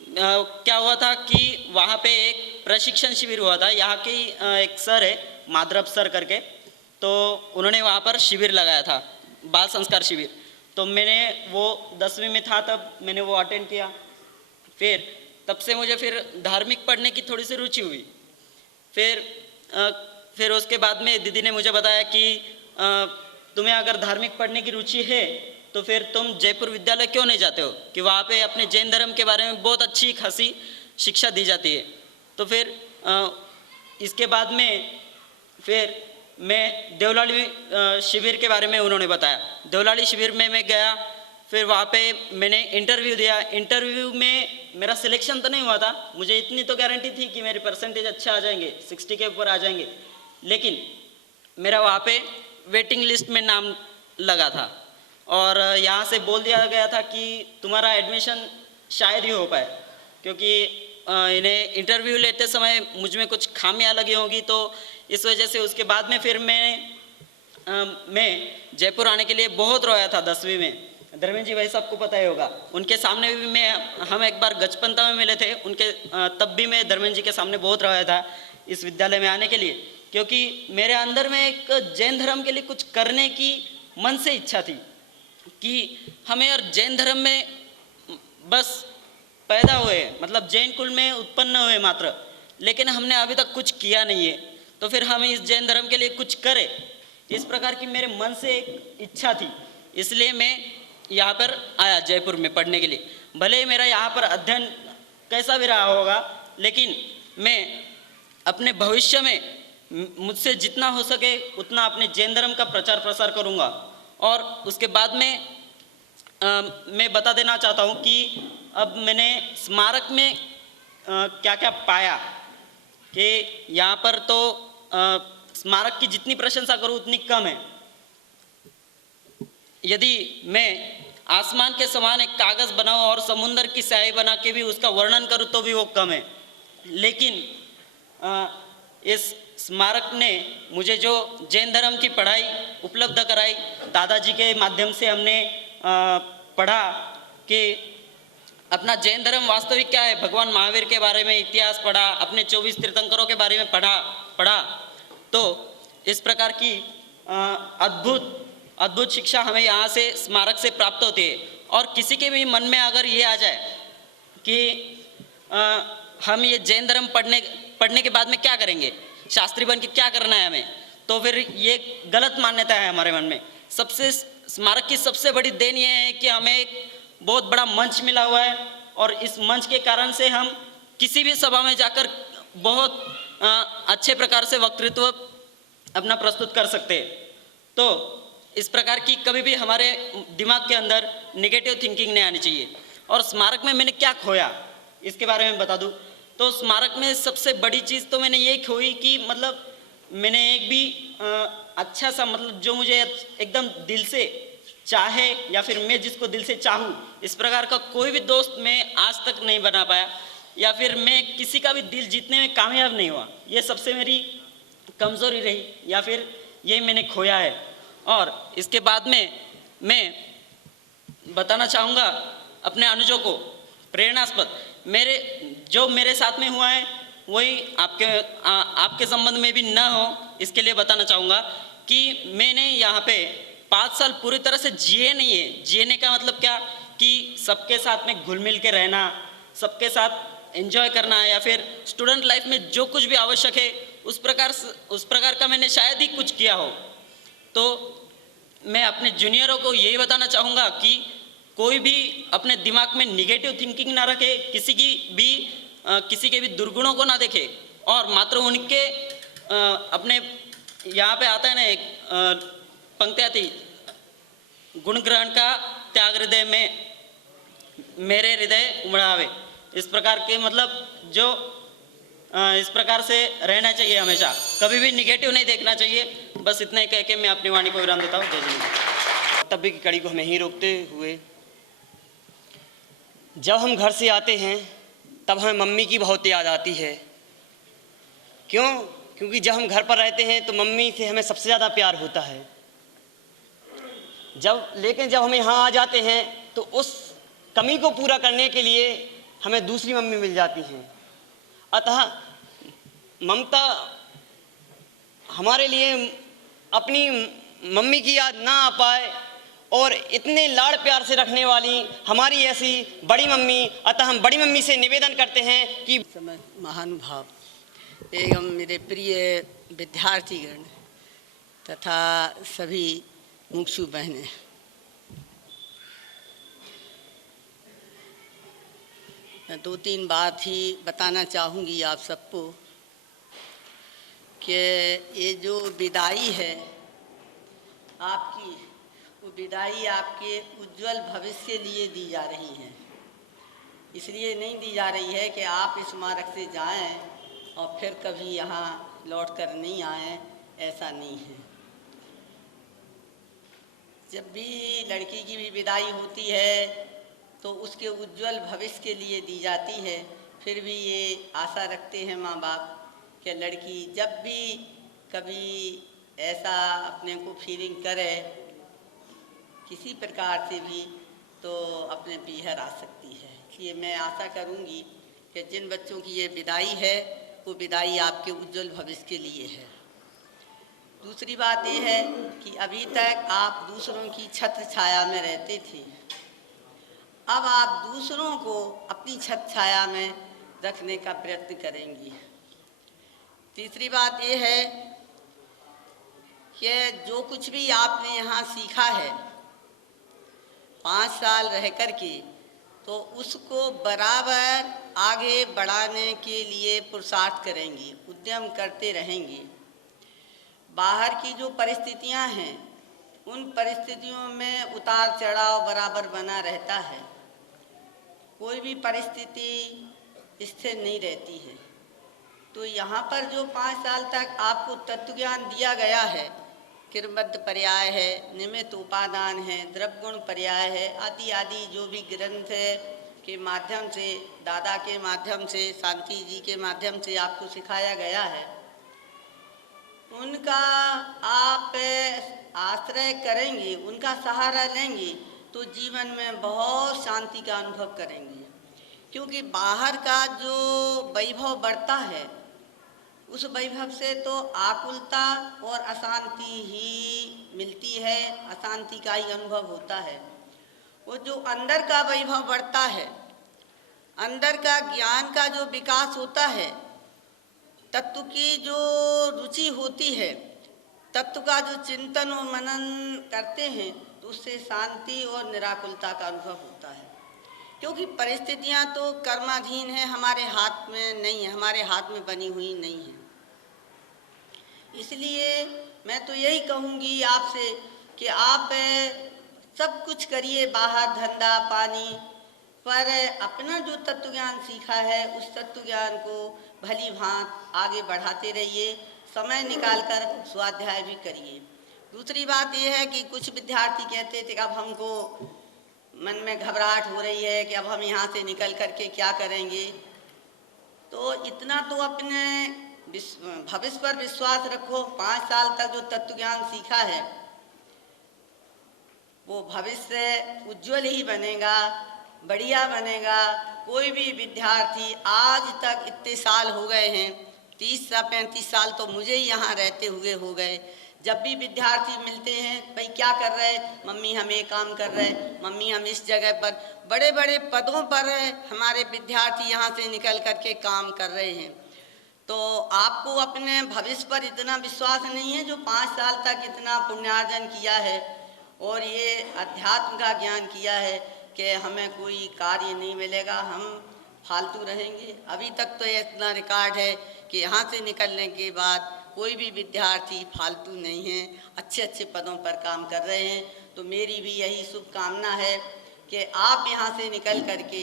क्या हुआ था कि वहाँ पे एक प्रशिक्षण शिविर हुआ था। यहाँ की एक सर है माधव सर करके, तो उन्होंने वहाँ पर शिविर लगाया था, बाल संस्कार शिविर। तो मैंने वो 10वीं में था तब मैंने वो अटेंड किया। फिर तब से मुझे फिर धार्मिक पढ़ने की थोड़ी सी रुचि हुई। फिर उसके बाद में दीदी ने मुझे बताया कि तुम्हें अगर धार्मिक पढ़ने की रुचि है तो फिर तुम जयपुर विद्यालय क्यों नहीं जाते हो, कि वहाँ पे अपने जैन धर्म के बारे में बहुत अच्छी खासी शिक्षा दी जाती है। तो फिर इसके बाद में फिर मैं देवलाली शिविर के बारे में उन्होंने बताया। देवलाली शिविर में मैं गया, फिर वहाँ पे मैंने इंटरव्यू दिया। इंटरव्यू में मेरा सिलेक्शन तो नहीं हुआ था, मुझे इतनी तो गारंटी थी कि मेरे परसेंटेज अच्छे आ जाएंगे, 60 के ऊपर आ जाएंगे, लेकिन मेरा वहाँ पे वेटिंग लिस्ट में नाम लगा था और यहाँ से बोल दिया गया था कि तुम्हारा एडमिशन शायद ही हो पाए, क्योंकि इन्हें इंटरव्यू लेते समय मुझ में कुछ खामियां लगी होंगी। तो इस वजह से उसके बाद में फिर मैं जयपुर आने के लिए बहुत रोया था। 10वीं में धर्मेंद्र जी भाई साहब को पता ही होगा, उनके सामने भी हम एक बार गजपंता में मिले थे उनके, तब भी मैं धर्मेंद्र जी के सामने बहुत रोया था इस विद्यालय में आने के लिए, क्योंकि मेरे अंदर में एक जैन धर्म के लिए कुछ करने की मन से इच्छा थी कि हमें और जैन धर्म में बस पैदा हुए, मतलब जैन कुल में उत्पन्न हुए मात्र, लेकिन हमने अभी तक कुछ किया नहीं है, तो फिर हम इस जैन धर्म के लिए कुछ करें, इस प्रकार की मेरे मन से एक इच्छा थी। इसलिए मैं यहाँ पर आया जयपुर में पढ़ने के लिए। भले ही मेरा यहाँ पर अध्ययन कैसा भी रहा होगा, लेकिन मैं अपने भविष्य में मुझसे जितना हो सके उतना अपने जैन धर्म का प्रचार प्रसार करूँगा। और उसके बाद में मैं बता देना चाहता हूँ कि अब मैंने स्मारक में क्या क्या पाया, कि यहाँ पर तो स्मारक की जितनी प्रशंसा करूँ उतनी कम है। यदि मैं आसमान के समान एक कागज़ बनाऊँ और समुंदर की स्याही बना के भी उसका वर्णन करूँ तो भी वो कम है। लेकिन इस स्मारक ने मुझे जो जैन धर्म की पढ़ाई उपलब्ध कराई, दादाजी के माध्यम से हमने पढ़ा कि अपना जैन धर्म वास्तविक क्या है, भगवान महावीर के बारे में इतिहास पढ़ा, अपने 24 तीर्थंकरों के बारे में पढ़ा। तो इस प्रकार की अद्भुत शिक्षा हमें यहाँ से स्मारक से प्राप्त होती है। और किसी के भी मन में अगर ये आ जाए कि हम ये जैन धर्म पढ़ने के बाद में क्या करेंगे, शास्त्री बन के क्या करना है हमें, तो फिर ये गलत मान्यता है हमारे मन में। स्मारक की सबसे बड़ी देन ये है कि हमें एक बहुत बड़ा मंच मिला हुआ है, और इस मंच के कारण से हम किसी भी सभा में जाकर बहुत अच्छे प्रकार से वक्तृत्व अपना प्रस्तुत कर सकते हैं। तो इस प्रकार की कभी भी हमारे दिमाग के अंदर नेगेटिव थिंकिंग नहीं आनी चाहिए। और स्मारक में मैंने क्या खोया इसके बारे में बता दूं, तो स्मारक में सबसे बड़ी चीज़ तो मैंने ये खोई कि मतलब मैंने एक भी अच्छा सा, मतलब जो मुझे एकदम दिल से चाहे या फिर मैं जिसको दिल से चाहूँ, इस प्रकार का कोई भी दोस्त मैं आज तक नहीं बना पाया, या फिर मैं किसी का भी दिल जीतने में कामयाब नहीं हुआ। ये सबसे मेरी कमज़ोरी रही, या फिर ये मैंने खोया है। और इसके बाद में मैं बताना चाहूँगा अपने अनुजों को प्रेरणास्पद, मेरे साथ में हुआ है वही आपके संबंध में भी न हो, इसके लिए बताना चाहूँगा कि मैंने यहाँ पे 5 साल पूरी तरह से जिए नहीं है। जीने का मतलब क्या, कि सबके साथ में घुल मिल के रहना, सबके साथ एंजॉय करना, या फिर स्टूडेंट लाइफ में जो कुछ भी आवश्यक है उस प्रकार का मैंने शायद ही कुछ किया हो। तो मैं अपने जूनियरों को यही बताना चाहूँगा कि कोई भी अपने दिमाग में निगेटिव थिंकिंग ना रखे, किसी के भी दुर्गुणों को ना देखे, और मात्र उनके अपने यहाँ पे आता है ना एक पंक्ति आती, गुण ग्रहण का त्याग हृदय में मेरे हृदय उमड़ावे। इस प्रकार के मतलब जो इस प्रकार से रहना चाहिए, हमेशा कभी भी निगेटिव नहीं देखना चाहिए। बस इतना ही कह के मैं अपनी वाणी को विराम देता हूँ। जय जिनेंद्र। कर्तव्य की कड़ी को हमें ही रोकते हुए, जब हम घर से आते हैं तब हमें मम्मी की बहुत याद आती है। क्योंकि जब हम घर पर रहते हैं तो मम्मी से हमें सबसे ज़्यादा प्यार होता है। लेकिन जब हम यहाँ आ जाते हैं तो उस कमी को पूरा करने के लिए हमें दूसरी मम्मी मिल जाती हैं। अतः ममता हमारे लिए अपनी मम्मी की याद ना आ पाए और इतने लाड़ प्यार से रखने वाली हमारी ऐसी बड़ी मम्मी, अतः हम बड़ी मम्मी से निवेदन करते हैं कि समय महानुभाव एवं मेरे प्रिय विद्यार्थीगण तथा सभी मुक्षु बहनें, मैं 2-3 बात ही बताना चाहूँगी आप सबको कि ये जो विदाई है आपकी, वो विदाई आपके उज्जवल भविष्य के लिए दी जा रही है। इसलिए नहीं दी जा रही है कि आप इस स्मारक से जाएं और फिर कभी यहाँ लौट कर नहीं आएँ, ऐसा नहीं है। जब भी लड़की की भी विदाई होती है तो उसके उज्जवल भविष्य के लिए दी जाती है। फिर भी ये आशा रखते हैं माँ बाप कि लड़की जब भी कभी ऐसा अपने को फीलिंग करे किसी प्रकार से भी तो अपने पीहर आ सकती है। इसलिए मैं आशा करूँगी कि जिन बच्चों की ये विदाई है वो विदाई आपके उज्जवल भविष्य के लिए है। दूसरी बात ये है कि अभी तक आप दूसरों की छत्र छाया में रहते थे, अब आप दूसरों को अपनी छत्र छाया में रखने का प्रयत्न करेंगी। तीसरी बात ये है कि जो कुछ भी आपने यहाँ सीखा है 5 साल रह कर के, तो उसको बराबर आगे बढ़ाने के लिए पुरुषार्थ करेंगी, उद्यम करते रहेंगे। बाहर की जो परिस्थितियां हैं उन परिस्थितियों में उतार चढ़ाव बराबर बना रहता है, कोई भी परिस्थिति स्थिर नहीं रहती है। तो यहाँ पर जो 5 साल तक आपको तत्व ज्ञान दिया गया है, किरमद्ध पर्याय है, निमित्त उपादान है, द्रव्यगुण पर्याय है, आदि आदि जो भी ग्रंथ के माध्यम से, दादा के माध्यम से, शांति जी के माध्यम से आपको सिखाया गया है, उनका आप आश्रय करेंगे, उनका सहारा लेंगे तो जीवन में बहुत शांति का अनुभव करेंगे। क्योंकि बाहर का जो वैभव बढ़ता है उस वैभव से तो आकुलता और अशांति ही मिलती है, अशांति का ही अनुभव होता है। वो जो अंदर का वैभव बढ़ता है, अंदर का ज्ञान का जो विकास होता है, तत्व की जो रुचि होती है, तत्व का जो चिंतन और मनन करते हैं तो उससे शांति और निराकुलता का अनुभव होता है। क्योंकि परिस्थितियां तो कर्माधीन है, हमारे हाथ में नहीं है, हमारे हाथ में बनी हुई नहीं है। इसलिए मैं तो यही कहूँगी आपसे कि आप सब कुछ करिए, बाहर धंधा पानी, पर अपना जो तत्व ज्ञान सीखा है उस तत्व ज्ञान को भली भांत आगे बढ़ाते रहिए, समय निकालकर स्वाध्याय भी करिए। दूसरी बात यह है कि कुछ विद्यार्थी कहते थे कि अब हमको मन में घबराहट हो रही है कि अब हम यहाँ से निकल करके क्या करेंगे। तो इतना तो अपने भविष्य पर विश्वास रखो। 5 साल तक जो तत्व ज्ञान सीखा है वो भविष्य उज्जवल ही बनेगा, बढ़िया बनेगा। कोई भी विद्यार्थी आज तक इतने साल हो गए हैं, 30-35 साल तो मुझे ही यहाँ रहते हुए हो गए, जब भी विद्यार्थी मिलते हैं, भाई क्या कर रहे हैं, मम्मी हम ये काम कर रहे हैं, मम्मी हम इस जगह पर, बड़े बड़े पदों पर हमारे विद्यार्थी यहाँ से निकल करके काम कर रहे हैं। तो आपको अपने भविष्य पर इतना विश्वास नहीं है जो 5 साल तक इतना पुण्यार्जन किया है और ये अध्यात्म का ज्ञान किया है कि हमें कोई कार्य नहीं मिलेगा, हम फालतू रहेंगे। अभी तक तो ये इतना रिकॉर्ड है कि यहाँ से निकलने के बाद कोई भी विद्यार्थी फालतू नहीं है, अच्छे अच्छे पदों पर काम कर रहे हैं। तो मेरी भी यही शुभकामना है कि आप यहाँ से निकल करके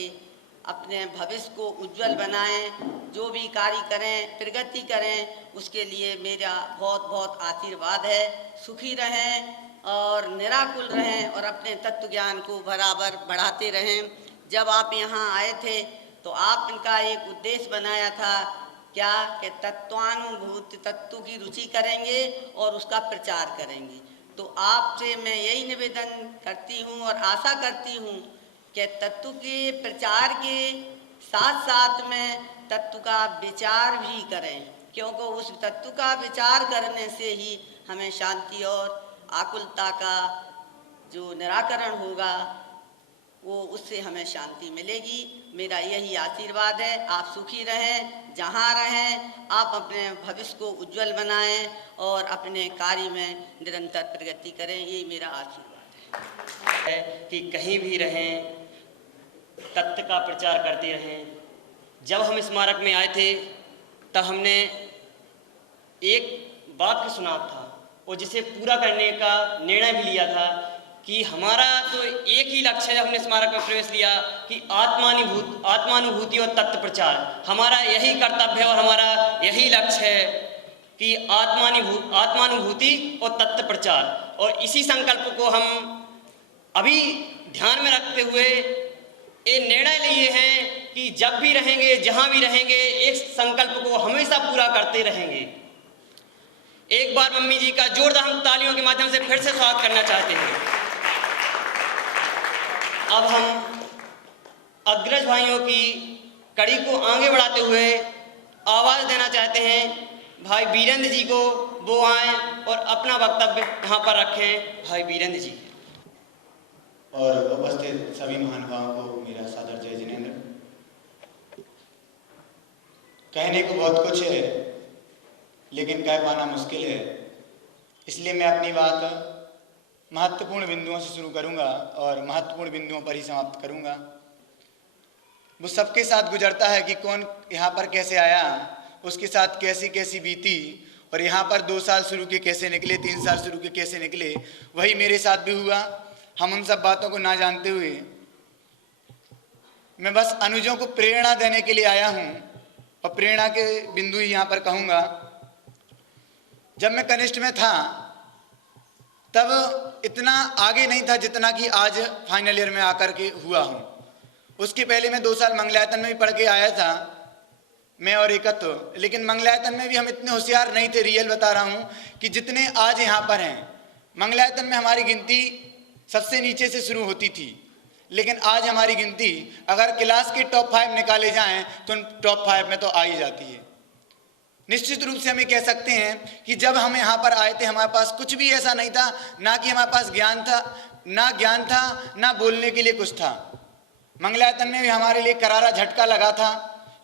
अपने भविष्य को उज्जवल बनाएं, जो भी कार्य करें, प्रगति करें, उसके लिए मेरा बहुत बहुत आशीर्वाद है। सुखी रहें और निराकुल रहें और अपने तत्व ज्ञान को बराबर बढ़ाते रहें। जब आप यहाँ आए थे तो आप इनका एक उद्देश्य बनाया था, क्या कि तत्वानुभूति, तत्व की रुचि करेंगे और उसका प्रचार करेंगे। तो आपसे मैं यही निवेदन करती हूँ और आशा करती हूँ कि तत्व के प्रचार के साथ साथ में तत्व का विचार भी करें, क्योंकि उस तत्व का विचार करने से ही हमें शांति और आकुलता का जो निराकरण होगा वो उससे हमें शांति मिलेगी। मेरा यही आशीर्वाद है। आप सुखी रहें, जहाँ रहें आप अपने भविष्य को उज्जवल बनाएं और अपने कार्य में निरंतर प्रगति करें, यही मेरा आशीर्वाद है कि कहीं भी रहें तत्व का प्रचार करते रहें। जब हम स्मारक में आए थे तब हमने एक वाक्य सुना था और जिसे पूरा करने का निर्णय भी लिया था कि हमारा तो एक ही लक्ष्य है। हमने स्मारक में प्रवेश लिया कि आत्मानुभूति और तत्व प्रचार, हमारा यही कर्तव्य है और हमारा यही लक्ष्य है कि आत्मानुभूति और तत्व प्रचार। और इसी संकल्प को हम अभी ध्यान में रखते हुए ये निर्णय लिए हैं कि जब भी रहेंगे, जहाँ भी रहेंगे, एक संकल्प को हमेशा पूरा करते रहेंगे। एक बार मम्मी जी का जोरदार हम तालियों के माध्यम से फिर से स्वागत करना चाहते हैं। अब हम अग्रज भाइयों की कड़ी को आगे बढ़ाते हुए आवाज़ देना चाहते हैं भाई वीरेंद्र जी को। वो आएँ और अपना वक्तव्य यहाँ पर रखें। भाई वीरेंद्र जी। और उपस्थित सभी महानुभावों को मेरा सादर जय जिनेंद्र। कहने को बहुत कुछ है लेकिन कह पाना मुश्किल है, इसलिए मैं अपनी बात महत्वपूर्ण बिंदुओं से शुरू करूंगा और महत्वपूर्ण बिंदुओं पर ही समाप्त करूंगा। वो सबके साथ गुजरता है कि कौन यहाँ पर कैसे आया, उसके साथ कैसी कैसी बीती, और यहाँ पर 2 साल शुरू के कैसे निकले, 3 साल शुरू के कैसे निकले, वही मेरे साथ भी हुआ। हम उन सब बातों को ना जानते हुए मैं बस अनुजों को प्रेरणा देने के लिए आया हूँ और प्रेरणा के बिंदु ही यहाँ पर कहूँगा। जब मैं कनिष्ठ में था तब इतना आगे नहीं था जितना कि आज फाइनल ईयर में आकर के हुआ हूँ। उसके पहले मैं 2 साल मंगलायतन में भी पढ़ के आया था, मैं और एकत्व। लेकिन मंगलायतन में भी हम इतने होशियार नहीं थे, रियल बता रहा हूँ, कि जितने आज यहाँ पर हैं। मंगलायतन में हमारी गिनती सबसे नीचे से शुरू होती थी, लेकिन आज हमारी गिनती अगर क्लास के टॉप 5 निकाले जाएं तो टॉप 5 में तो आ ही जाती है। निश्चित रूप से हमें कह सकते हैं कि जब हम यहाँ पर आए थे हमारे पास कुछ भी ऐसा नहीं था, ना कि हमारे पास ज्ञान था, ना बोलने के लिए कुछ था। मंगलायतन में भी हमारे लिए करारा झटका लगा था।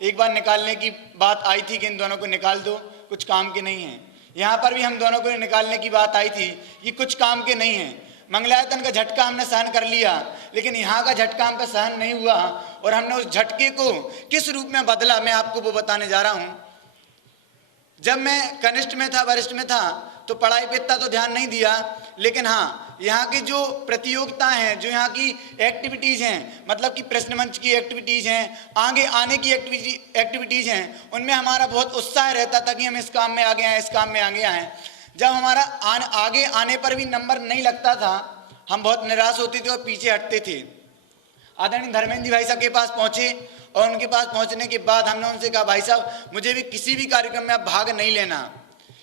एक बार निकालने की बात आई थी कि इन दोनों को निकाल दो, कुछ काम के नहीं हैं। यहाँ पर भी हम दोनों को निकालने की बात आई थी कि कुछ काम के नहीं हैं। मंगलायतन का झटका हमने सहन कर लिया, लेकिन यहाँ का झटका हम पे सहन नहीं हुआ और हमने उस झटके को किस रूप में बदला, मैं आपको वो बताने जा रहा हूँ। जब मैं कनिष्ठ में था, वरिष्ठ में था, तो पढ़ाई पे इतना तो ध्यान नहीं दिया, लेकिन हाँ, यहाँ की जो प्रतियोगिताएं हैं, जो यहाँ की एक्टिविटीज़ हैं, मतलब कि प्रश्न मंच की एक्टिविटीज़ हैं, आगे आने की एक्टिविटीज़ हैं, उनमें हमारा बहुत उत्साह रहता था कि हम इस काम में आगे आएँ, इस काम में आगे आएँ। जब हमारा आगे आने पर भी नंबर नहीं लगता था, हम बहुत निराश होते थे और पीछे हटते थे। आदरणीय धर्मेंद्र जी भाई साहब के पास पहुँचे और उनके पास पहुँचने के बाद हमने उनसे कहा, भाई साहब मुझे भी किसी भी कार्यक्रम में आप भाग नहीं लेना।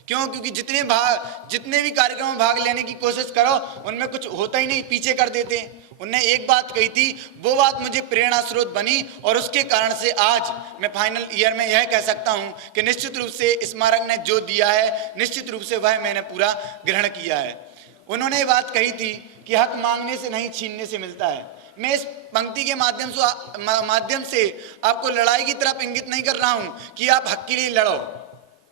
क्यों? क्योंकि जितने भी कार्यक्रम में भाग लेने की कोशिश करो उनमें कुछ होता ही नहीं, पीछे कर देते। उनने एक बात कही थी, वो बात मुझे प्रेरणा स्रोत बनी और उसके कारण से आज मैं फाइनल ईयर में यह कह सकता हूँ कि निश्चित रूप से स्मारक ने जो दिया है, निश्चित रूप से वह मैंने पूरा ग्रहण किया है। उन्होंने ये बात कही थी कि हक मांगने से नहीं, छीनने से मिलता है। मैं इस पंक्ति के माध्यम से आपको लड़ाई की तरफ इंगित नहीं कर रहा हूँ कि आप हक के लिए लड़ो,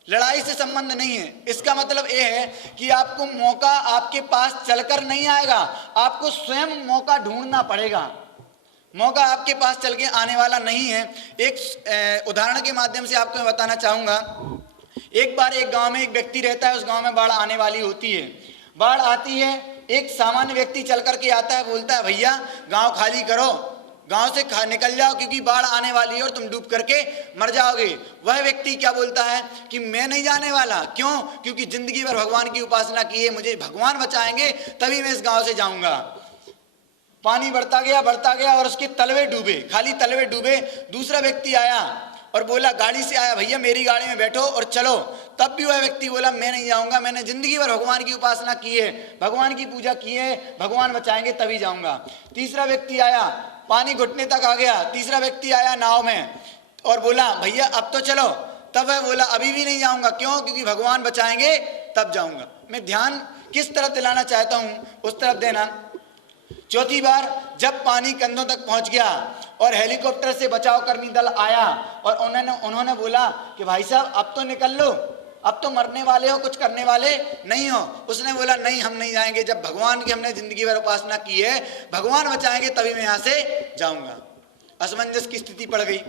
लड़ाई से संबंध नहीं है। इसका मतलब ये है कि आपको मौका आपके पास चलकर नहीं आएगा, आपको स्वयं मौका ढूंढना पड़ेगा। मौका आपके पास चल के आने वाला नहीं है। एक उदाहरण के माध्यम से आपको मैं बताना चाहूँगा। एक बार एक गांव में एक व्यक्ति रहता है, उस गांव में बाढ़ आने वाली होती है। बाढ़ आती है, एक सामान्य व्यक्ति चल करके आता है, बोलता है भैया गांव खाली करो, गांव से निकल जाओ क्योंकि बाढ़ आने वाली है और तुम डूब करके मर जाओगे। वह व्यक्ति क्या बोलता है कि मैं नहीं जाने वाला। क्यों? क्योंकि जिंदगी भर भगवान की उपासना की है, मुझे भगवान बचाएंगे तभी मैं इस गांव से जाऊंगा। पानी बढ़ता गया और उसके तलवे डूबे, खाली तलवे डूबे। दूसरा व्यक्ति आया और बोला, गाड़ी से आया, भैया मेरी गाड़ी में बैठो और चलो। तब भी वह व्यक्ति बोला मैं नहीं जाऊंगा, मैंने जिंदगी भर भगवान की उपासना की है, भगवान की पूजा की है, भगवान बचाएंगे तभी जाऊंगा। तीसरा व्यक्ति आया, पानी घुटने तक आ गया। तीसरा व्यक्ति आया नाव में और बोला भैया अब तो चलो, तब वह बोला अभी भी नहीं जाऊंगा। क्यों? क्योंकि भगवान बचाएंगे तब जाऊंगा। मैं ध्यान किस तरफ दिलाना चाहता हूं उस तरफ देना। चौथी बार जब पानी कंधों तक पहुंच गया और हेलीकॉप्टर से बचाव कर्मी दल आया और उन्होंने बोला कि भाई साहब अब तो निकल लो, अब तो मरने वाले हो, कुछ करने वाले नहीं हो। उसने बोला नहीं हम नहीं जाएंगे, जब भगवान की हमने जिंदगी भर उपासना की है, भगवान बचाएंगे तभी मैं यहाँ से जाऊंगा। असमंजस की स्थिति पड़ गई।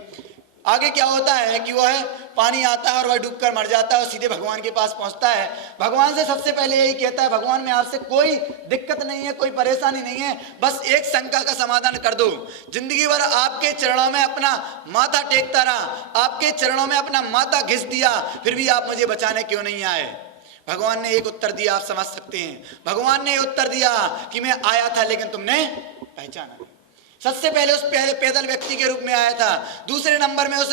आगे क्या होता है कि वह पानी आता है और वह डूबकर मर जाता है और सीधे भगवान के पास पहुंचता है। भगवान से सबसे पहले यही कहता है भगवान में आपसे कोई दिक्कत नहीं है, कोई परेशानी नहीं है, बस एक शंका का समाधान कर दो। जिंदगी भर आपके चरणों में अपना माथा टेकता रहा, आपके चरणों में अपना माथा घिस दिया, फिर भी आप मुझे बचाने क्यों नहीं आए? भगवान ने एक उत्तर दिया, आप समझ सकते हैं। भगवान ने उत्तर दिया कि मैं आया था लेकिन तुमने पहचाना नहीं। सबसे पहले उस पैदल व्यक्ति के रूप में आया था, दूसरे नंबर में उस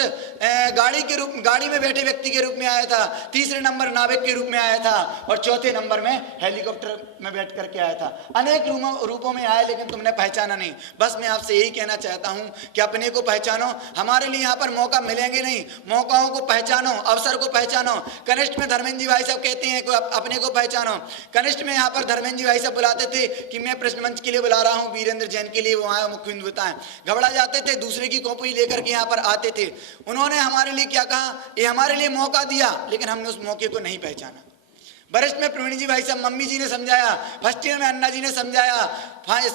गाड़ी में बैठे व्यक्ति के रूप में आया था, तीसरे नंबर नाविक के रूप में आया था और चौथे नंबर में हेलीकॉप्टर में बैठ करके आया था। अनेक रूपों में आया लेकिन तुमने पहचाना नहीं। बस मैं आपसे यही कहना चाहता हूं कि अपने को पहचानो। हमारे लिए यहाँ पर मौका मिलेंगे नहीं, मौकाओं को पहचानो, अवसर को पहचानो। कनिष्ठ में धर्मेंद्र जी भाई साहब कहते हैं कि अपने को पहचानो। कनिष्ठ में यहाँ पर धर्मेंद्र जी भाई साहब बुलाते थे कि मैं प्रश्न मंच के लिए बुला रहा हूँ, वीरेंद्र जैन के लिए, वो आया मुख्य बताएं, घबरा जाते थे, दूसरे की कॉपी लेकर के यहाँ पर आते थे। उन्होंने हमारे लिए क्या कहा? ये हमारे लिए मौका दिया लेकिन हमने उस मौके को नहीं पहचाना। वरिष्ठ में प्रवीण जी भाई साहब, मम्मी जी ने समझाया, फर्स्ट ईयर में अन्ना जी ने समझाया,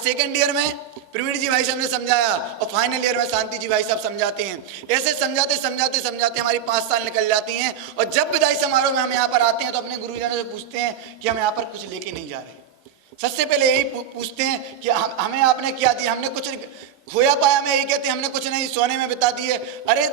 सेकंड ईयर में प्रवीण जी भाई साहब ने समझाया और फाइनल ईयर में शांति जी भाई साहब समझाते हैं। ऐसे समझाते समझाते समझाते हमारी 5 साल निकल जाती हैं और जब विदाई समारोह में हम यहाँ पर आते हैं तो अपने गुरुजनों से पूछते हैं कि हम यहाँ पर कुछ लेके नहीं जा रहे। सबसे पहले यही पूछते हैं कि हमें आपने क्या दिया? हमने कुछ खोया पाया? मैं यही कहते हैं हमने कुछ नहीं, सोने में बिता दिए। अरे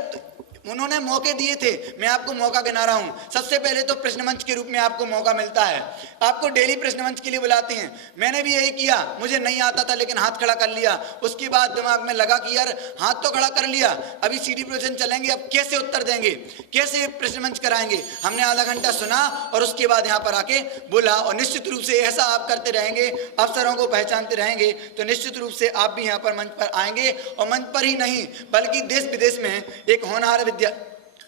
उन्होंने मौके दिए थे, मैं आपको मौका गिना रहा हूं। सबसे पहले तो प्रश्न मंच के रूप में आपको मौका मिलता है, आपको डेली प्रश्न मंच के लिए बुलाते हैं। मैंने भी यही किया, मुझे नहीं आता था लेकिन हाथ खड़ा कर लिया। उसके बाद दिमाग में लगा कि यार हाथ तो खड़ा कर लिया, अभी सीडी प्रवचन चलेंगे, अब कैसे उत्तर देंगे, कैसे प्रश्न मंच कराएंगे। हमने आधा घंटा सुना और उसके बाद यहाँ पर आके बोला। और निश्चित रूप से ऐसा आप करते रहेंगे, अवसरों को पहचानते रहेंगे तो निश्चित रूप से आप भी यहाँ पर मंच पर आएंगे। और मंच पर ही नहीं बल्कि देश विदेश में एक होनहार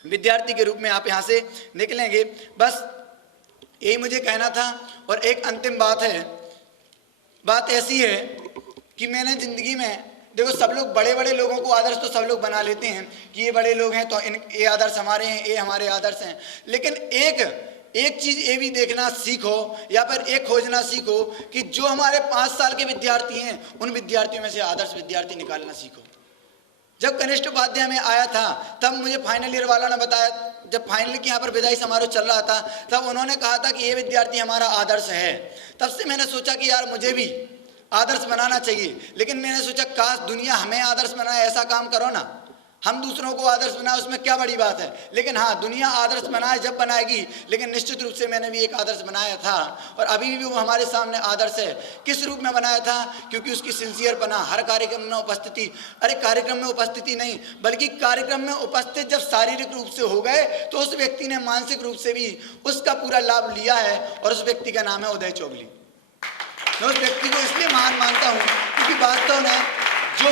विद्यार्थी के रूप में आप यहाँ से निकलेंगे। बस यही मुझे कहना था। और एक अंतिम बात है, बात ऐसी है कि मैंने जिंदगी में, देखो सब लोग बड़े बड़े लोगों को आदर्श तो सब लोग बना लेते हैं कि ये बड़े लोग हैं तो ये आदर्श हमारे हैं, ये हमारे आदर्श हैं। लेकिन एक चीज ये भी देखना सीखो या फिर एक खोजना सीखो कि जो हमारे 5 साल के विद्यार्थी हैं उन विद्यार्थियों में से आदर्श विद्यार्थी निकालना सीखो। जब कनिष्ठ उपाध्याय में आया था तब मुझे फाइनल ईयर वाला ने बताया, जब फाइनल के यहाँ पर विदाई समारोह चल रहा था तब उन्होंने कहा था कि ये विद्यार्थी हमारा आदर्श है। तब से मैंने सोचा कि यार मुझे भी आदर्श बनाना चाहिए। लेकिन मैंने सोचा काश दुनिया हमें आदर्श बनाए, ऐसा काम करो ना, हम दूसरों को आदर्श बनाए, उसमें क्या बड़ी बात है। लेकिन हाँ, दुनिया आदर्श बनाए जब बनाएगी। लेकिन निश्चित रूप से मैंने भी एक आदर्श बनाया था और अभी भी वो हमारे सामने आदर्श है। किस रूप में बनाया था? क्योंकि उसकी सिंसियर बना, हर कार्यक्रम में उपस्थिति। अरे कार्यक्रम में उपस्थिति नहीं बल्कि कार्यक्रम में उपस्थित जब शारीरिक रूप से हो गए तो उस व्यक्ति ने मानसिक रूप से भी उसका पूरा लाभ लिया है। और उस व्यक्ति का नाम है उदय चौगली। मैं उस व्यक्ति को इसलिए महान मानता हूँ क्योंकि वास्तव में जो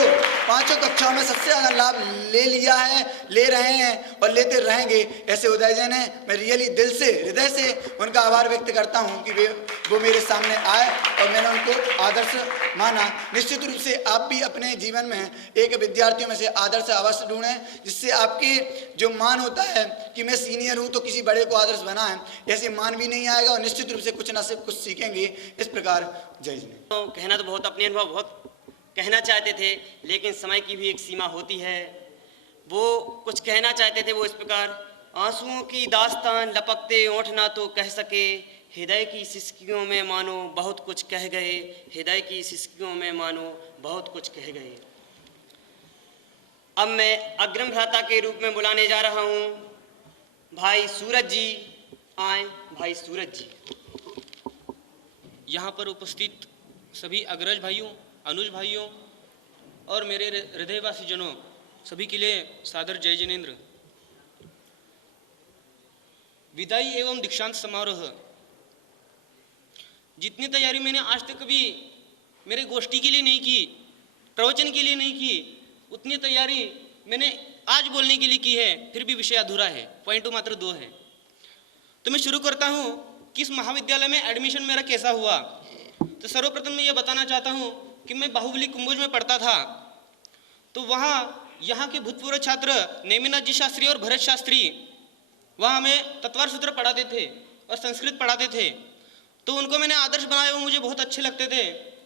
5 कक्षाओं में सबसे ज़्यादा लाभ ले लिया है, ले रहे हैं और लेते रहेंगे, ऐसे उदय जैन हैं। मैं रियली दिल से, हृदय से उनका आभार व्यक्त करता हूं कि वो मेरे सामने आए और मैंने उनको आदर्श माना। निश्चित रूप से आप भी अपने जीवन में एक विद्यार्थियों में से आदर्श अवश्य ढूंढें, जिससे आपके जो मान होता है कि मैं सीनियर हूँ तो किसी बड़े को आदर्श बनाएं, ऐसे मान भी नहीं आएगा और निश्चित रूप से कुछ ना सिर्फ कुछ सीखेंगे। इस प्रकार जय जय। तो कहना तो बहुत अपने अनुभव बहुत कहना चाहते थे लेकिन समय की भी एक सीमा होती है। वो कुछ कहना चाहते थे वो इस प्रकार, आंसुओं की दास्तान लपकते ओंठ ना तो कह सके, हृदय की सिसकियों में मानो बहुत कुछ कह गए, हृदय की सिसकियों में मानो बहुत कुछ कह गए। अब मैं अग्रिम भ्राता के रूप में बुलाने जा रहा हूँ भाई सूरज जी। आए भाई सूरज जी। यहाँ पर उपस्थित सभी अग्रज भाइयों, अनुज भाइयों और मेरे हृदयवासी जनों, सभी के लिए सादर जय जिनेंद्र। विदाई एवं दीक्षांत समारोह। जितनी तैयारी मैंने आज तक कभी मेरे गोष्ठी के लिए नहीं की, प्रवचन के लिए नहीं की, उतनी तैयारी मैंने आज बोलने के लिए की है, फिर भी विषय अधूरा है, पॉइंट मात्र 2 है। तो मैं शुरू करता हूँ कि इस महाविद्यालय में एडमिशन मेरा कैसा हुआ। तो सर्वप्रथम मैं ये बताना चाहता हूँ कि मैं बाहुबली कुंभोज में पढ़ता था, तो वहाँ यहाँ के भूतपूर्व छात्र नेमिनाथ जी शास्त्री और भरत शास्त्री वहाँ हमें तत्वार सूत्र पढ़ाते थे और संस्कृत पढ़ाते थे। तो उनको मैंने आदर्श बनाया, वो मुझे बहुत अच्छे लगते थे।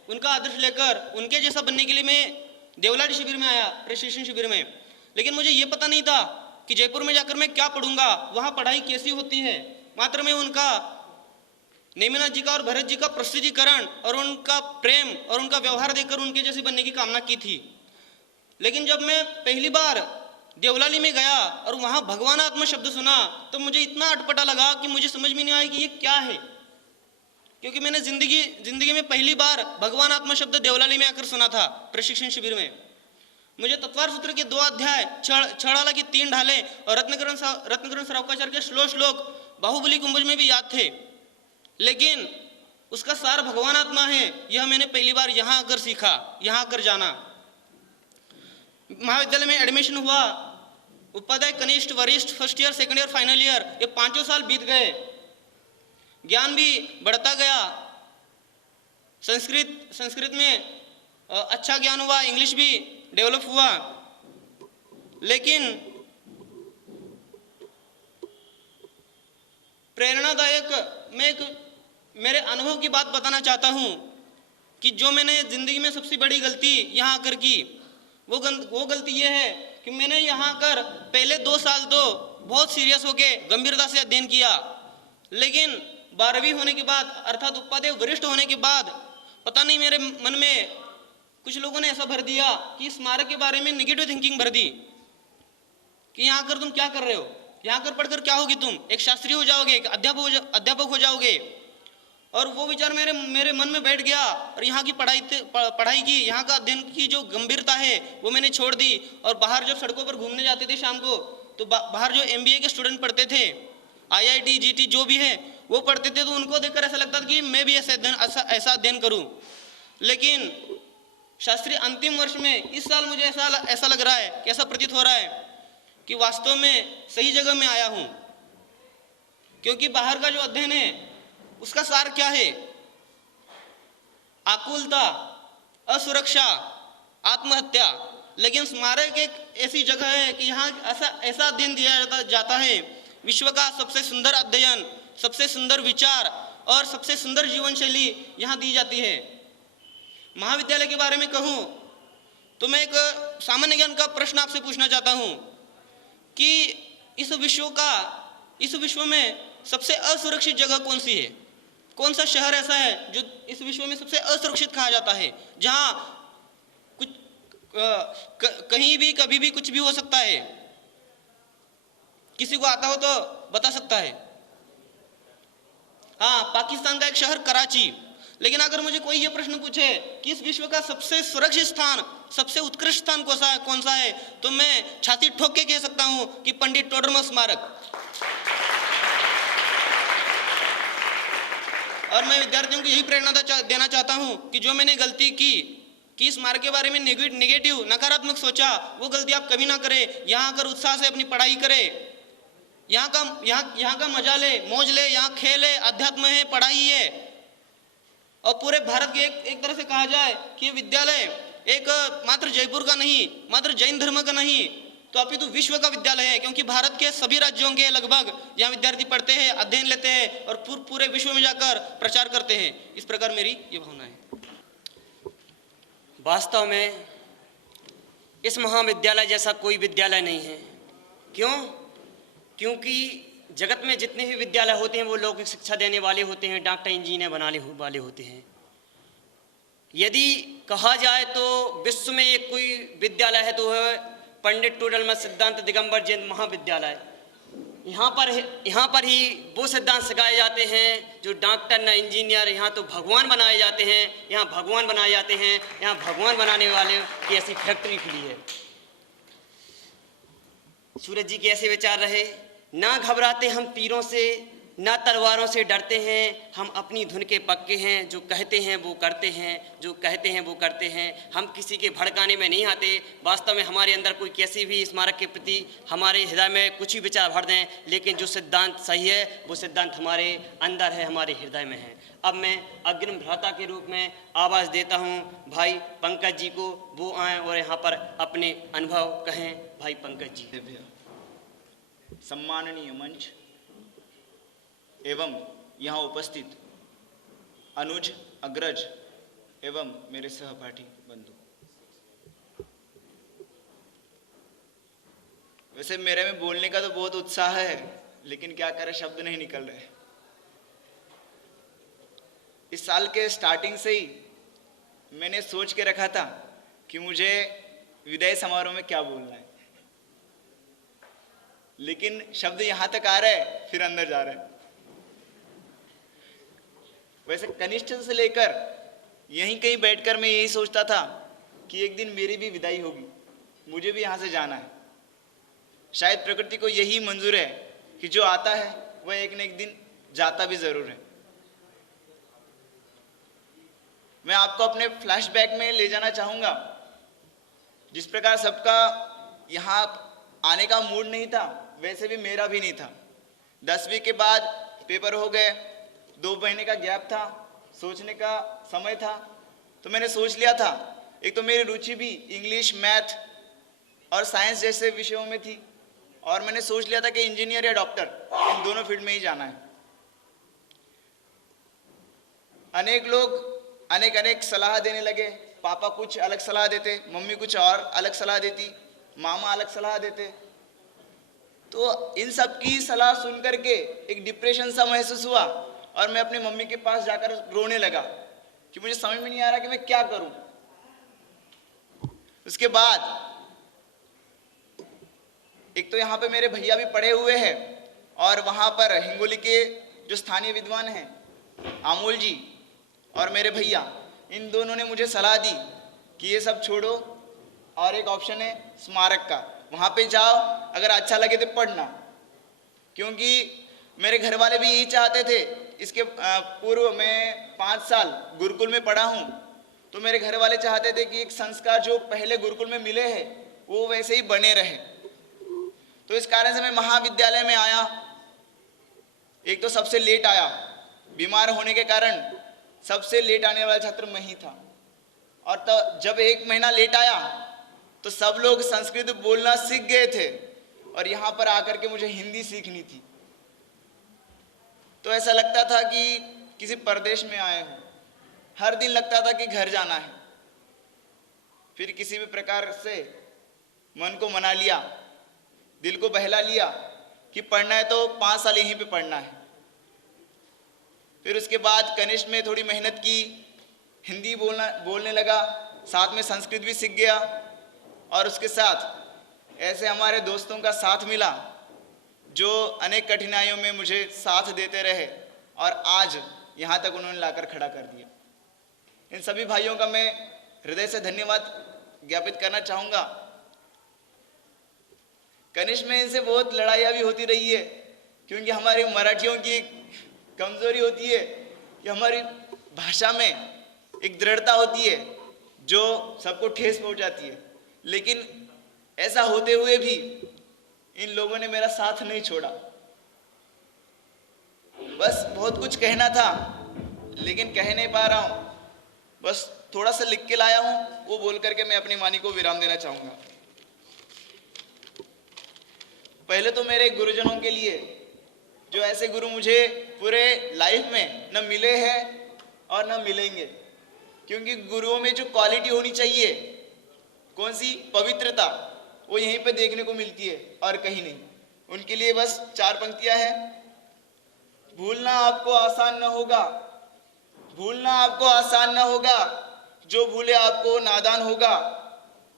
उनका आदर्श लेकर उनके जैसा बनने के लिए मैं देवलाली शिविर में आया, प्रशिक्षण शिविर में। लेकिन मुझे ये पता नहीं था कि जयपुर में जाकर मैं क्या पढ़ूंगा, वहाँ पढ़ाई कैसी होती है। मात्र मैं उनका नेमिनाथ जी का और भरत जी का प्रस्तुतिकरण और उनका प्रेम और उनका व्यवहार देखकर उनके जैसे बनने की कामना की थी। लेकिन जब मैं पहली बार देवलाली में गया और वहाँ भगवानात्म शब्द सुना तो मुझे इतना अटपटा लगा कि मुझे समझ में नहीं आया कि ये क्या है, क्योंकि मैंने जिंदगी में पहली बार भगवानात्म शब्द देवलाली में आकर सुना था प्रशिक्षण शिविर में। मुझे तत्वार सूत्र के 2 अध्याय, छड़ाला की 3 ढालें और रत्नकरण सरावकाचार्य के श्लोक बाहुबली कुंभज में भी याद थे, लेकिन उसका सार भगवानात्मा है, यह मैंने पहली बार यहाँ आकर सीखा, यहाँ आकर जाना। महाविद्यालय में एडमिशन हुआ, उपाध्याय, कनिष्ठ, वरिष्ठ, first year, second year, final year, ये 5 साल बीत गए। ज्ञान भी बढ़ता गया। संस्कृत में अच्छा ज्ञान हुआ, इंग्लिश भी डेवलप हुआ। लेकिन प्रेरणादायक मैं एक मेरे अनुभव की बात बताना चाहता हूँ कि जो मैंने जिंदगी में सबसे बड़ी गलती यहाँ आकर की, वो गलती ये है कि मैंने यहाँ आकर पहले 2 साल तो बहुत सीरियस होके गंभीरता से अध्ययन किया, लेकिन 12वीं होने के बाद अर्थात उपाध्याय वरिष्ठ होने के बाद पता नहीं मेरे मन में कुछ लोगों ने ऐसा भर दिया कि स्मारक के बारे में नेगेटिव थिंकिंग भर दी कि यहाँ आकर तुम क्या कर रहे हो, यहाँ आकर पढ़कर क्या होगी, तुम एक शास्त्री हो जाओगे, एक अध्यापक हो जाओगे। और वो विचार मेरे मन में बैठ गया और यहाँ की पढ़ाई की, यहाँ का अध्ययन की जो गंभीरता है वो मैंने छोड़ दी। और बाहर जब सड़कों पर घूमने जाते थे शाम को, तो बाहर जो MBA के स्टूडेंट पढ़ते थे, IIT GT जो भी है वो पढ़ते थे, तो उनको देखकर ऐसा लगता था कि मैं भी ऐसा अध्ययन करूँ। लेकिन शास्त्री अंतिम वर्ष में इस साल मुझे ऐसा लग रहा है, कैसा प्रतीत हो रहा है कि वास्तव में सही जगह में आया हूँ। क्योंकि बाहर का जो अध्ययन है उसका सार क्या है? आकुलता, असुरक्षा, आत्महत्या। लेकिन स्मारक एक ऐसी जगह है कि यहाँ ऐसा अध्ययन दिया जाता है, विश्व का सबसे सुंदर अध्ययन, सबसे सुंदर विचार और सबसे सुंदर जीवन शैली यहाँ दी जाती है। महाविद्यालय के बारे में कहूँ तो मैं एक सामान्य ज्ञान का प्रश्न आपसे पूछना चाहता हूँ कि इस विश्व में सबसे असुरक्षित जगह कौन सी है? कौन सा शहर ऐसा है जो इस विश्व में सबसे असुरक्षित कहा जाता है, जहाँ कुछ कहीं भी कभी भी कुछ भी हो सकता है? किसी को आता हो तो बता सकता है? हाँ, पाकिस्तान का एक शहर कराची। लेकिन अगर मुझे कोई ये प्रश्न पूछे कि इस विश्व का सबसे सुरक्षित स्थान, सबसे उत्कृष्ट स्थान कौन सा है, तो मैं छाती ठोक के कह सकता हूं कि पंडित टोडरमल स्मारक। और मैं विद्यार्थियों को यही प्रेरणा देना चाहता हूं कि जो मैंने गलती की कि स्मारक के बारे में नेगेटिव, नकारात्मक सोचा, वो गलती आप कभी ना करें। यहाँ आकर उत्साह से अपनी पढ़ाई करें, यहाँ का मजा ले, मौज ले, यहाँ खेल है, अध्यात्म है, पढ़ाई है। और पूरे भारत के एक तरह से कहा जाए कि ये विद्यालय एक मात्र जयपुर का नहीं, मात्र जैन धर्म का नहीं, तो अपितु विश्व का विद्यालय है, क्योंकि भारत के सभी राज्यों के लगभग यहाँ विद्यार्थी पढ़ते हैं, अध्ययन लेते हैं और पूरे विश्व में जाकर प्रचार करते हैं। इस प्रकार मेरी ये भावना है। वास्तव में इस महाविद्यालय जैसा कोई विद्यालय नहीं है। क्यों? क्योंकि जगत में जितने भी विद्यालय होते हैं वो लौकिक शिक्षा देने वाले होते हैं, डॉक्टर इंजीनियर बनाने वाले होते हैं। यदि कहा जाए तो विश्व में एक कोई विद्यालय है तो है पंडित टोडरमल सिद्धांत दिगंबर जैन महाविद्यालय। यहाँ पर ही वो सिद्धांत सिखाए जाते हैं जो डॉक्टर न इंजीनियर, यहाँ तो भगवान बनाए जाते हैं, यहाँ भगवान बनाए जाते हैं, यहाँ भगवान बनाने वाले की ऐसी फैक्ट्री खुली है। सूरज जी के ऐसे विचार रहे ना घबराते हम तीरों से, ना तलवारों से डरते हैं। हम अपनी धुन के पक्के हैं, जो कहते हैं वो करते हैं, जो कहते हैं वो करते हैं। हम किसी के भड़काने में नहीं आते। वास्तव में हमारे अंदर कोई कैसी भी स्मारक के प्रति हमारे हृदय में कुछ भी विचार भर दें, लेकिन जो सिद्धांत सही है वो सिद्धांत हमारे अंदर है, हमारे हृदय में है। अब मैं अग्रिम भ्राता के रूप में आवाज़ देता हूँ भाई पंकज जी को, वो आएँ और यहाँ पर अपने अनुभव कहें। भाई पंकज जी। सम्माननीय मंच एवं यहाँ उपस्थित अनुज, अग्रज एवं मेरे सहपाठी बंधु, वैसे मेरे में बोलने का तो बहुत उत्साह है, लेकिन क्या करें, शब्द नहीं निकल रहे। इस साल के स्टार्टिंग से ही मैंने सोच के रखा था कि मुझे विदाई समारोह में क्या बोलना है, लेकिन शब्द यहाँ तक आ रहे हैं फिर अंदर जा रहे हैं। वैसे कनिष्ठ से लेकर यहीं कहीं बैठकर मैं यही सोचता था कि एक दिन मेरी भी विदाई होगी, मुझे भी यहाँ से जाना है। शायद प्रकृति को यही मंजूर है कि जो आता है वह एक न एक दिन जाता भी जरूर है। मैं आपको अपने फ्लैशबैक में ले जाना चाहूँगा। जिस प्रकार सबका यहाँ आने का मूड नहीं था, वैसे भी मेरा भी नहीं था। 10वीं के बाद पेपर हो गए, 2 महीने का गैप था, सोचने का समय था, तो मैंने सोच लिया था। एक तो मेरी रुचि भी इंग्लिश, मैथ और साइंस जैसे विषयों में थी, और मैंने सोच लिया था कि इंजीनियर या डॉक्टर, इन दोनों फील्ड में ही जाना है। अनेक लोग अनेक सलाह देने लगे। पापा कुछ अलग सलाह देते, मम्मी कुछ और अलग सलाह देती, मामा अलग सलाह देते। तो इन सब की सलाह सुन करके एक डिप्रेशन सा महसूस हुआ, और मैं अपनी मम्मी के पास जाकर रोने लगा कि मुझे समझ में नहीं आ रहा कि मैं क्या करूं। उसके बाद एक तो यहाँ पे मेरे भैया भी पढ़े हुए हैं, और वहाँ पर हिंगोली के जो स्थानीय विद्वान हैं अमोल जी और मेरे भैया, इन दोनों ने मुझे सलाह दी कि ये सब छोड़ो और एक ऑप्शन है स्मारक का, वहाँ पे जाओ, अगर अच्छा लगे तो पढ़ना। क्योंकि मेरे घर वाले भी यही चाहते थे। इसके पूर्व मैं 5 साल गुरुकुल में पढ़ा हूँ, तो मेरे घर वाले चाहते थे कि एक संस्कार जो पहले गुरुकुल में मिले हैं वो वैसे ही बने रहे। तो इस कारण से मैं महाविद्यालय में आया। एक तो सबसे लेट आया, बीमार होने के कारण सबसे लेट आने वाला छात्र मैं ही था। और तब जब 1 महीना लेट आया तो सब लोग संस्कृत बोलना सीख गए थे, और यहाँ पर आकर के मुझे हिंदी सीखनी थी। तो ऐसा लगता था कि किसी परदेश में आए हूँ। हर दिन लगता था कि घर जाना है। फिर किसी भी प्रकार से मन को मना लिया, दिल को बहला लिया कि पढ़ना है तो 5 साल यहीं पे पढ़ना है। फिर उसके बाद कनिष्ठ में थोड़ी मेहनत की, हिंदी बोलने लगा, साथ में संस्कृत भी सीख गया। और उसके साथ ऐसे हमारे दोस्तों का साथ मिला जो अनेक कठिनाइयों में मुझे साथ देते रहे, और आज यहाँ तक उन्होंने लाकर खड़ा कर दिया। इन सभी भाइयों का मैं हृदय से धन्यवाद ज्ञापित करना चाहूँगा। कनिष्ठ में इनसे बहुत लड़ाइयाँ भी होती रही है, क्योंकि हमारी मराठियों की एक कमजोरी होती है कि हमारी भाषा में एक दृढ़ता होती है जो सबको ठेस पहुंचाती है। लेकिन ऐसा होते हुए भी इन लोगों ने मेरा साथ नहीं छोड़ा। बस बहुत कुछ कहना था, लेकिन कह नहीं पा रहा हूं। बस थोड़ा सा लिख के लाया हूं, वो बोल करके मैं अपनी वाणी को विराम देना चाहूंगा। पहले तो मेरे गुरुजनों के लिए, जो ऐसे गुरु मुझे पूरे लाइफ में न मिले हैं और न मिलेंगे। क्योंकि गुरुओं में जो क्वालिटी होनी चाहिए, कौन सी पवित्रता, वो यहीं पे देखने को मिलती है और कहीं नहीं। उनके लिए बस 4 पंक्तियां हैं। भूलना आपको आसान न होगा, भूलना आपको आसान न होगा, जो भूले आपको नादान होगा।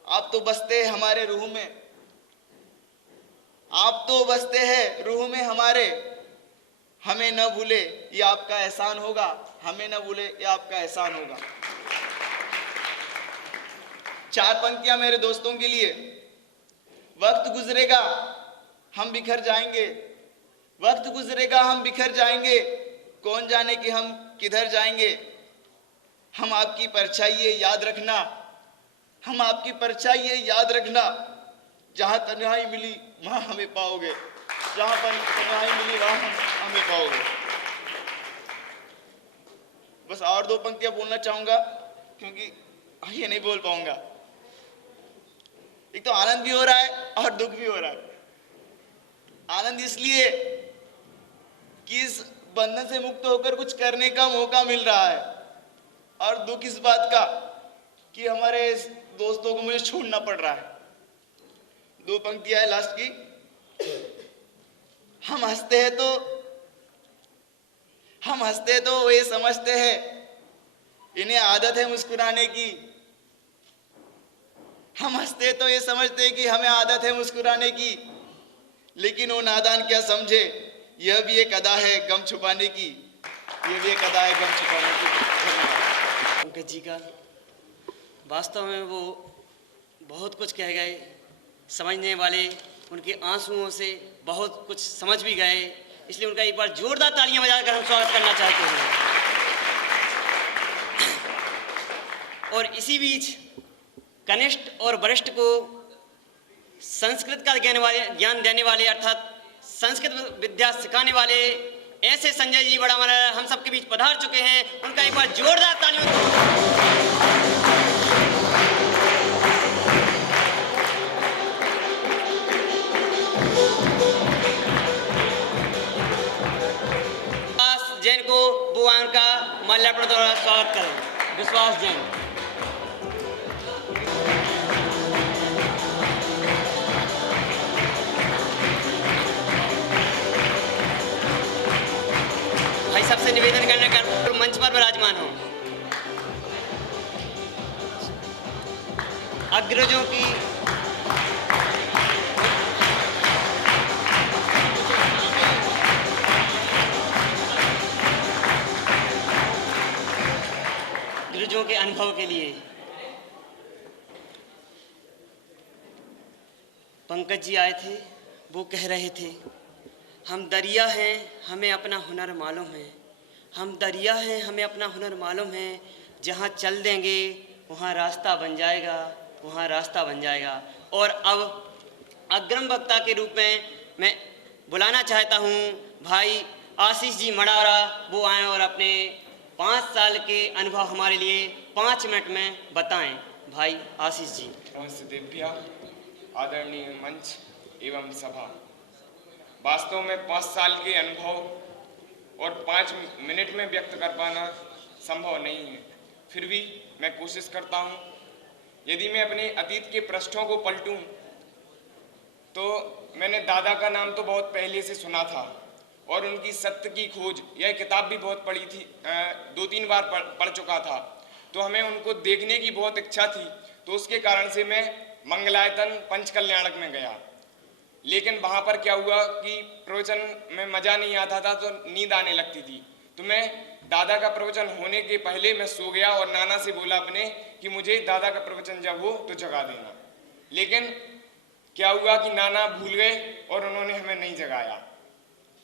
आप तो बसते हैं हमारे रूह में, आप तो बसते हैं रूह में हमारे। हमें न भूले ये आपका एहसान होगा, हमें न भूले ये आपका एहसान होगा। 4 पंक्तियां मेरे दोस्तों के लिए। वक्त गुजरेगा, हम बिखर जाएंगे, वक्त गुजरेगा, हम बिखर जाएंगे, कौन जाने कि हम किधर जाएंगे। हम आपकी परछाई ये याद रखना, हम आपकी परछाई ये याद रखना, जहाँ तन्हाई मिली वहाँ हमें पाओगे, जहाँ पर तन्हाई मिली वहाँ हमें पाओगे। बस और 2 पंक्तियां बोलना चाहूंगा क्योंकि ये नहीं बोल पाऊंगा। एक तो आनंद भी हो रहा है और दुख भी हो रहा है। आनंद इसलिए कि इस बंधन से मुक्त होकर कुछ करने का मौका मिल रहा है, और दुख इस बात का कि हमारे दोस्तों को मुझे छोड़ना पड़ रहा है। 2 पंक्तियां है लास्ट की। हम हंसते हैं तो वे समझते हैं इन्हें आदत है मुस्कुराने की। हम हंसते तो ये समझते हैं कि हमें आदत है मुस्कुराने की, लेकिन वो नादान क्या समझे, यह भी एक अदा है गम छुपाने की, यह भी एक अदा है गम छुपाने की। पंकज जी का वास्तव में वो बहुत कुछ कह गए, समझने वाले उनके आंसुओं से बहुत कुछ समझ भी गए, इसलिए उनका एक बार जोरदार तालियां बजाकर हम स्वागत करना चाहते हैं। और इसी बीच कनिष्ठ और वरिष्ठ को संस्कृत का ज्ञान देने वाले अर्थात संस्कृत विद्या सिखाने वाले ऐसे संजय जी बड़ा हमारा हम सबके बीच पधार चुके हैं। उनका एक बार जोरदार तालियों जैन को बुआन का माल्यार्पण द्वारा स्वागत करें। विश्वास जैन। भाई सबसे निवेदन करने का मंच पर विराजमान हो। अग्रजों की अग्रजों के अनुभव के लिए पंकज जी आए थे। वो कह रहे थे, हम दरिया हैं हमें अपना हुनर मालूम है, हम दरिया हैं हमें अपना हुनर मालूम है, जहाँ चल देंगे वहाँ रास्ता बन जाएगा, वहाँ रास्ता बन जाएगा। और अब अग्रम वक्ता के रूप में मैं बुलाना चाहता हूँ भाई आशीष जी मड़ारा। वो आए और अपने 5 साल के अनुभव हमारे लिए 5 मिनट में बताएं। भाई आशीष जी। नमस्ते देव्या, आदरणीय मंच एवं सभा। वास्तव में 5 साल के अनुभव और 5 मिनट में व्यक्त कर पाना संभव नहीं है, फिर भी मैं कोशिश करता हूँ। यदि मैं अपने अतीत के पृष्ठों को पलटूं तो मैंने दादा का नाम तो बहुत पहले से सुना था और उनकी सत्य की खोज यह किताब भी बहुत पढ़ी थी, 2-3 बार पढ़ चुका था। तो हमें उनको देखने की बहुत इच्छा थी, तो उसके कारण से मैं मंगलायतन पंचकल्याणक में गया। लेकिन वहाँ पर क्या हुआ कि प्रवचन में मज़ा नहीं आता था, तो नींद आने लगती थी। तो मैं दादा का प्रवचन होने के पहले मैं सो गया और नाना से बोला अपने कि मुझे दादा का प्रवचन जब हो तो जगा देना। लेकिन क्या हुआ कि नाना भूल गए और उन्होंने हमें नहीं जगाया।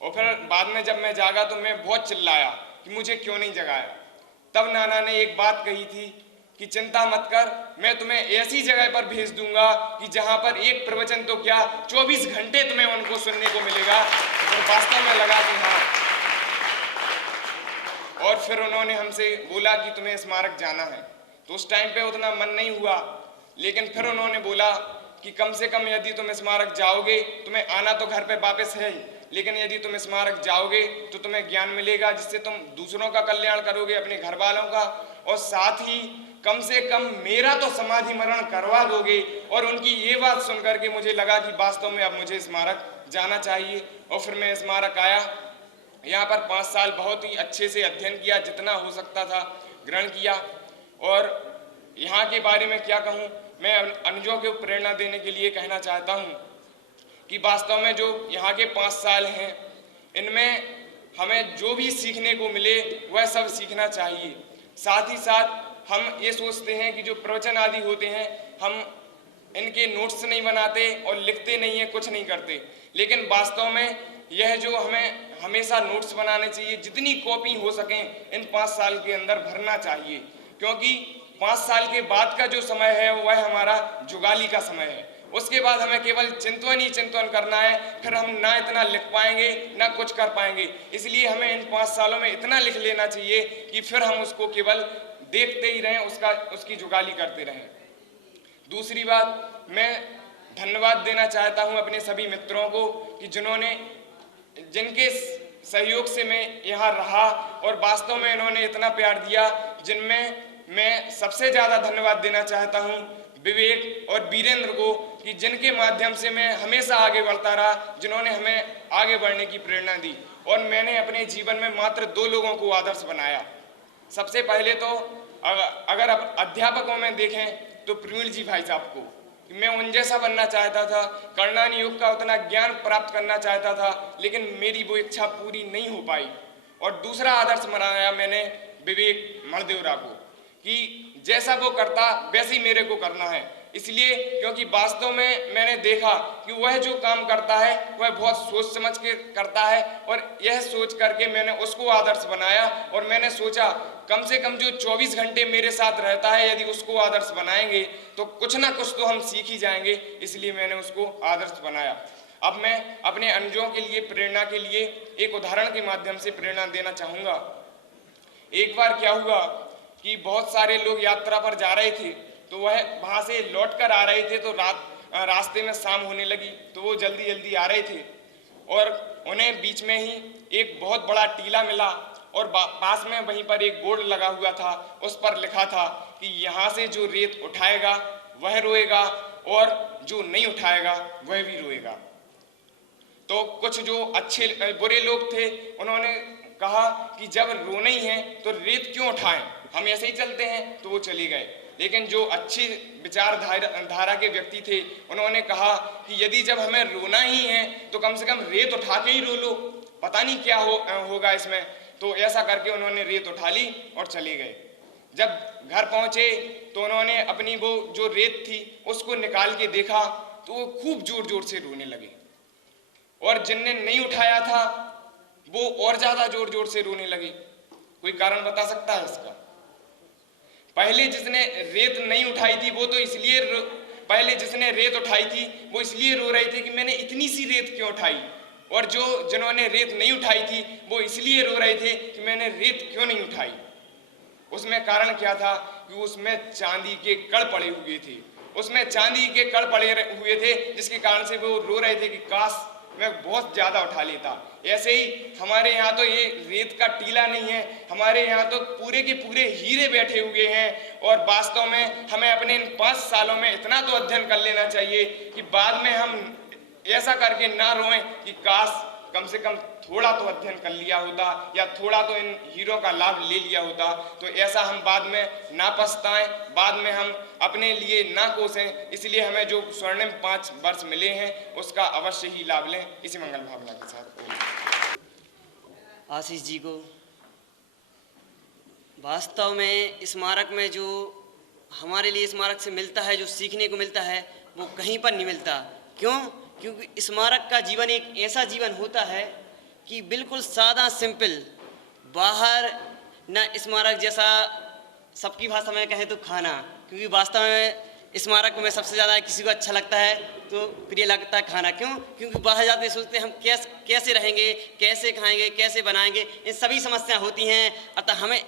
और फिर बाद में जब मैं जागा तो मैं बहुत चिल्लाया कि मुझे क्यों नहीं जगाया। तब नाना ने एक बात कही थी कि चिंता मत कर, मैं तुम्हें ऐसी जगह पर भेज दूंगा कि जहां पर एक प्रवचन तो क्या 24 घंटे तुम्हें उनको सुनने को मिलेगा। और वास्तव में लगा कि हाँ। और फिर उन्होंने हमसे बोला कि तुम्हें स्मारक जाना है। तो उस टाइम पे उतना मन नहीं हुआ, लेकिन फिर उन्होंने बोला कि कम से कम यदि तुम स्मारक जाओगे, तुम्हें आना तो घर पे वापस है ही, लेकिन यदि तुम स्मारक जाओगे तो तुम्हें ज्ञान मिलेगा, जिससे तुम दूसरों का कल्याण करोगे, अपने घर वालों का, और साथ ही कम से कम मेरा तो समाधि मरण करवा दोगे। और उनकी ये बात सुनकर के मुझे लगा कि वास्तव में अब मुझे स्मारक जाना चाहिए। और फिर मैं स्मारक आया। यहाँ पर 5 साल बहुत ही अच्छे से अध्ययन किया, जितना हो सकता था ग्रहण किया। और यहाँ के बारे में क्या कहूँ, मैं अनुजों को प्रेरणा देने के लिए कहना चाहता हूँ कि वास्तव में जो यहाँ के 5 साल हैं, इनमें हमें जो भी सीखने को मिले वह सब सीखना चाहिए। साथ ही साथ हम ये सोचते हैं कि जो प्रवचन आदि होते हैं, हम इनके नोट्स नहीं बनाते और लिखते नहीं हैं, कुछ नहीं करते, लेकिन वास्तव में यह जो हमें हमेशा नोट्स बनाने चाहिए, जितनी कॉपी हो सकें इन 5 साल के अंदर भरना चाहिए, क्योंकि 5 साल के बाद का जो समय है वह हमारा जुगाली का समय है। उसके बाद हमें केवल चिंतन ही चिंतन करना है, फिर हम ना इतना लिख पाएंगे ना कुछ कर पाएंगे। इसलिए हमें इन 5 सालों में इतना लिख लेना चाहिए कि फिर हम उसको केवल देखते ही रहें, उसकी जुगाली करते रहें। दूसरी बात, मैं धन्यवाद देना चाहता हूं अपने सभी मित्रों को कि जिनके सहयोग से मैं यहाँ रहा और वास्तव में इन्होंने इतना प्यार दिया, जिनमें मैं सबसे ज़्यादा धन्यवाद देना चाहता हूँ विवेक और वीरेंद्र को, कि जिनके माध्यम से मैं हमेशा आगे बढ़ता रहा, जिन्होंने हमें आगे बढ़ने की प्रेरणा दी। और मैंने अपने जीवन में मात्र 2 लोगों को आदर्श बनाया। सबसे पहले तो अगर अब अध्यापकों में देखें तो प्रवीण जी भाई साहब को, मैं उन जैसा बनना चाहता था, करणान योग का उतना ज्ञान प्राप्त करना चाहता था, लेकिन मेरी वो इच्छा पूरी नहीं हो पाई। और दूसरा आदर्श बनाया मैंने विवेक मणदेवरा को, कि जैसा वो करता वैसे ही मेरे को करना है। इसलिए क्योंकि वास्तव में मैंने देखा कि वह जो काम करता है वह बहुत सोच समझ के करता है, और यह सोच करके मैंने उसको आदर्श बनाया। और मैंने सोचा कम से कम जो 24 घंटे मेरे साथ रहता है, यदि उसको आदर्श बनाएंगे तो कुछ ना कुछ तो हम सीख ही जाएंगे। इसलिए मैंने उसको आदर्श बनाया। अब मैं अपने अनुजों के लिए, प्रेरणा के लिए एक उदाहरण के माध्यम से प्रेरणा देना चाहूँगा। एक बार क्या हुआ कि बहुत सारे लोग यात्रा पर जा रहे थे, तो वह वहाँ से लौट कर आ रहे थे, तो रास्ते में शाम होने लगी, तो वो जल्दी जल्दी आ रहे थे और उन्हें बीच में ही एक बहुत बड़ा टीला मिला, और पास में वहीं पर एक बोर्ड लगा हुआ था। उस पर लिखा था कि यहाँ से जो रेत उठाएगा वह रोएगा, और जो नहीं उठाएगा वह भी रोएगा। तो कुछ जो बुरे लोग थे, उन्होंने कहा कि जब रोना ही है तो रेत क्यों उठाएं, हम ऐसे ही चलते हैं। तो वो चले गए। लेकिन जो अच्छी विचारधारा के व्यक्ति थे, उन्होंने कहा कि यदि जब हमें रोना ही है तो कम से कम रेत उठा के ही रो लो, पता नहीं क्या होगा इसमें। तो ऐसा करके उन्होंने रेत उठा ली और चले गए। जब घर पहुंचे तो उन्होंने अपनी वो जो रेत थी उसको निकाल के देखा, तो वो खूब जोर जोर से रोने लगे, और जिनने नहीं उठाया था वो और ज्यादा जोर जोर से रोने लगे। कोई कारण बता सकता है इसका? पहले जिसने रेत नहीं उठाई थी वो तो इसलिए पहले जिसने रेत उठाई थी वो इसलिए रो रहे थे कि मैंने इतनी सी रेत क्यों उठाई, और जिन्होंने रेत नहीं उठाई थी वो इसलिए रो रहे थे कि मैंने रेत क्यों नहीं उठाई। उसमें कारण क्या था कि उसमें चांदी के कण पड़े हुए थे, उसमें चांदी के कण पड़े हुए थे, जिसके कारण से वो रो रहे थे कि काश मैं बहुत ज्यादा उठा लेता। ऐसे ही हमारे यहाँ तो ये रेत का टीला नहीं है, हमारे यहाँ तो पूरे के पूरे हीरे बैठे हुए हैं। और वास्तव में हमें अपने इन 5 सालों में इतना तो अध्ययन कर लेना चाहिए कि बाद में हम ऐसा करके ना रोएं कि काश कम से कम थोड़ा तो अध्ययन कर लिया होता, या थोड़ा तो इन हीरों का लाभ ले लिया होता। तो ऐसा हम बाद में ना पछताएं, बाद में हम अपने लिए ना कोसें। इसलिए हमें जो स्वर्णिम 5 वर्ष मिले हैं उसका अवश्य ही लाभ लें। इसी मंगल भावना के साथ आशीष जी को वास्तव में स्मारक में जो हमारे लिए स्मारक से मिलता है, जो सीखने को मिलता है, वो कहीं पर नहीं मिलता। क्यों? क्योंकि स्मारक का जीवन एक ऐसा जीवन होता है कि बिल्कुल सादा सिंपल। बाहर न स्मारक जैसा सबकी भाषा में कहें तो खाना, क्योंकि वास्तव में स्मारक में सबसे ज़्यादा किसी को अच्छा लगता है तो प्रिय लगता है खाना। क्यों? क्योंकि बाहर जाते सोचते हैं हम कैसे रहेंगे, कैसे खाएंगे, कैसे बनाएंगे, इन सभी समस्याएं होती हैं। अतः हमें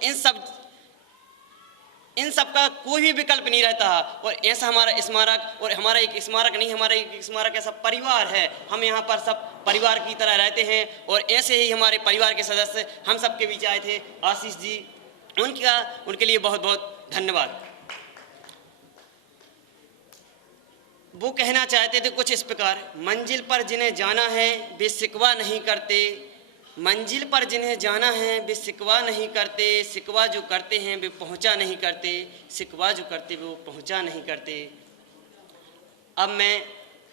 इन सब का कोई भी विकल्प नहीं रहता। और ऐसा हमारा स्मारक, और हमारा एक स्मारक नहीं, हमारा एक स्मारक ऐसा परिवार है। हम यहाँ पर सब परिवार की तरह रहते हैं, और ऐसे ही हमारे परिवार के सदस्य हम सबके बीच आए थे। आशीष जी, उनके लिए बहुत बहुत धन्यवाद। वो कहना चाहते थे कुछ इस प्रकार, मंजिल पर जिन्हें जाना है वे शिकवा नहीं करते, मंजिल पर जिन्हें जाना है वे शिकवा नहीं करते, शिकवा जो करते हैं वे पहुंचा नहीं करते, शिकवा जो करते वो पहुंचा नहीं करते। अब मैं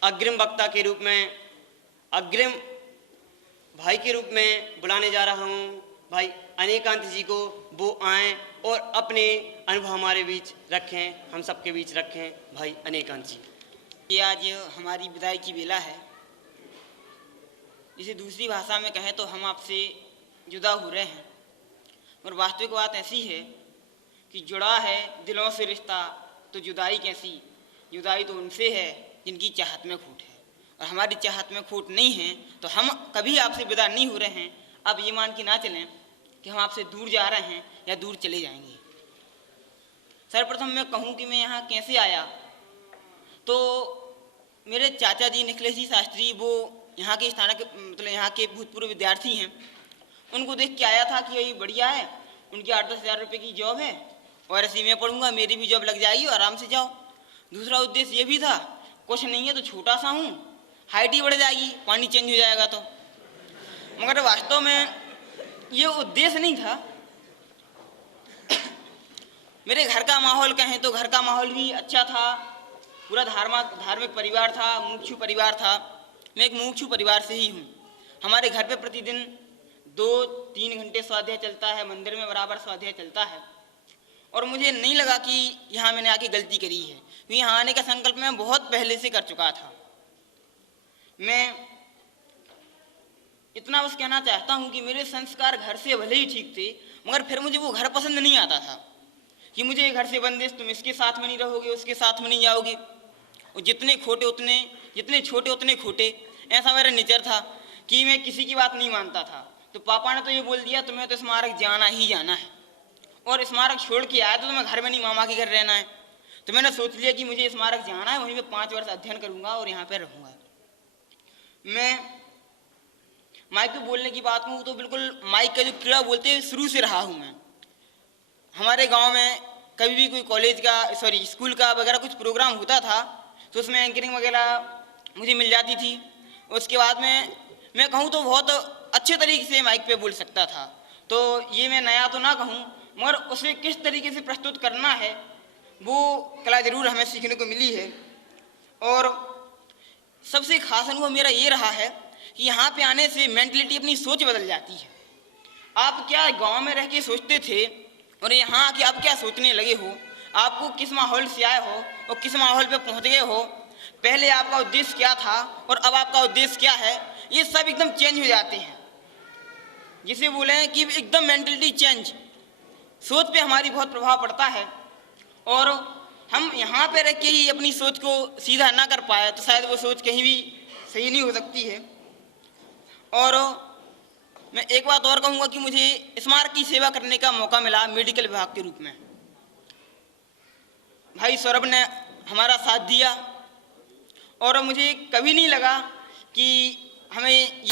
अग्रिम वक्ता के रूप में, अग्रिम भाई के रूप में बुलाने जा रहा हूं भाई अनेकांत जी को। वो आएँ और अपने अनुभव हमारे बीच रखें, हम सबके बीच रखें। भाई अनेकांत जी। ये आज हमारी विदाई की बेला है। इसे दूसरी भाषा में कहें तो हम आपसे जुदा हो रहे हैं। और वास्तविक बात ऐसी है कि जुड़ा है दिलों से रिश्ता, तो जुदाई कैसी? जुदाई तो उनसे है जिनकी चाहत में खोट है, और हमारी चाहत में खोट नहीं है तो हम कभी आपसे विदा नहीं हो रहे हैं। अब ये मान के ना चलें कि हम आपसे दूर जा रहे हैं या दूर चले जाएंगे। सर्वप्रथम मैं कहूँ कि मैं यहाँ कैसे आया, तो मेरे चाचा जी निखिलेश जी शास्त्री, वो यहाँ के मतलब यहाँ के भूतपूर्व विद्यार्थी हैं, उनको देख के आया था कि यही बढ़िया है, उनकी 8-10 हज़ार रुपये की जॉब है और ऐसे मैं पढ़ूंगा, मेरी भी जॉब लग जाएगी और आराम से जाओ। दूसरा उद्देश्य ये भी था, कुछ नहीं है तो छोटा सा हूँ, हाइट ही बढ़ जाएगी, पानी चेंज हो जाएगा तो। मगर वास्तव में ये उद्देश्य नहीं था। मेरे घर का माहौल कहें तो घर का माहौल भी अच्छा था, पूरा धार्मिक परिवार था, मुमुक्षु परिवार था। मैं एक मुमुक्षु परिवार से ही हूँ। हमारे घर पे प्रतिदिन 2-3 घंटे स्वाध्याय चलता है, मंदिर में बराबर स्वाध्याय चलता है। और मुझे नहीं लगा कि यहाँ मैंने आके गलती करी है, क्योंकि यहाँ आने का संकल्प मैं बहुत पहले से कर चुका था। मैं इतना बस कहना चाहता हूँ कि मेरे संस्कार घर से भले ही ठीक थे, मगर फिर मुझे वो घर पसंद नहीं आता था कि मुझे घर से बंदिश, तुम इसके साथ में नहीं रहोगे, उसके साथ में नहीं जाओगे, और जितने छोटे उतने खोटे, ऐसा मेरा नेचर था कि मैं किसी की बात नहीं मानता था। तो पापा ने तो ये बोल दिया तुम्हें तो स्मारक जाना ही जाना है, और स्मारक छोड़ के आया तो तुम्हें घर में नहीं, मामा के घर रहना है। तो मैंने सोच लिया कि मुझे स्मारक जाना है, वहीं पे 5 वर्ष अध्ययन करूँगा और यहाँ पे रहूँगा। मैं माइक पे बोलने की बात कहूँ तो बिल्कुल माइक का जो कीड़ा बोलते हैं शुरू से रहा हूँ मैं। हमारे गांव में कभी भी कोई कॉलेज का स्कूल का वगैरह कुछ प्रोग्राम होता था तो उसमें एंकरिंग वगैरह मुझे मिल जाती थी। उसके बाद में मैं कहूँ तो बहुत अच्छे तरीके से माइक पे बोल सकता था। तो ये मैं नया तो ना कहूँ, मगर उसे किस तरीके से प्रस्तुत करना है वो कला ज़रूर हमें सीखने को मिली है। और सबसे खास अनुभव मेरा ये रहा है कि यहाँ पे आने से मेंटलिटी, अपनी सोच बदल जाती है। आप क्या गांव में रह के सोचते थे और यहाँ आके आप क्या सोचने लगे हो, आपको किस माहौल से आए हो और किस माहौल पे पहुँच गए हो, पहले आपका उद्देश्य क्या था और अब आपका उद्देश्य क्या है, ये सब एकदम चेंज हो जाते हैं। जिसे बोले कि एकदम मेंटलिटी चेंज, सोच पे हमारी बहुत प्रभाव पड़ता है। और हम यहाँ पे रह के ही अपनी सोच को सीधा ना कर पाए तो शायद वो सोच कहीं भी सही नहीं हो सकती है। और मैं एक बात और कहूँगा कि मुझे स्मारक की सेवा करने का मौका मिला मेडिकल विभाग के रूप में। भाई सौरभ ने हमारा साथ दिया और मुझे कभी नहीं लगा कि हमें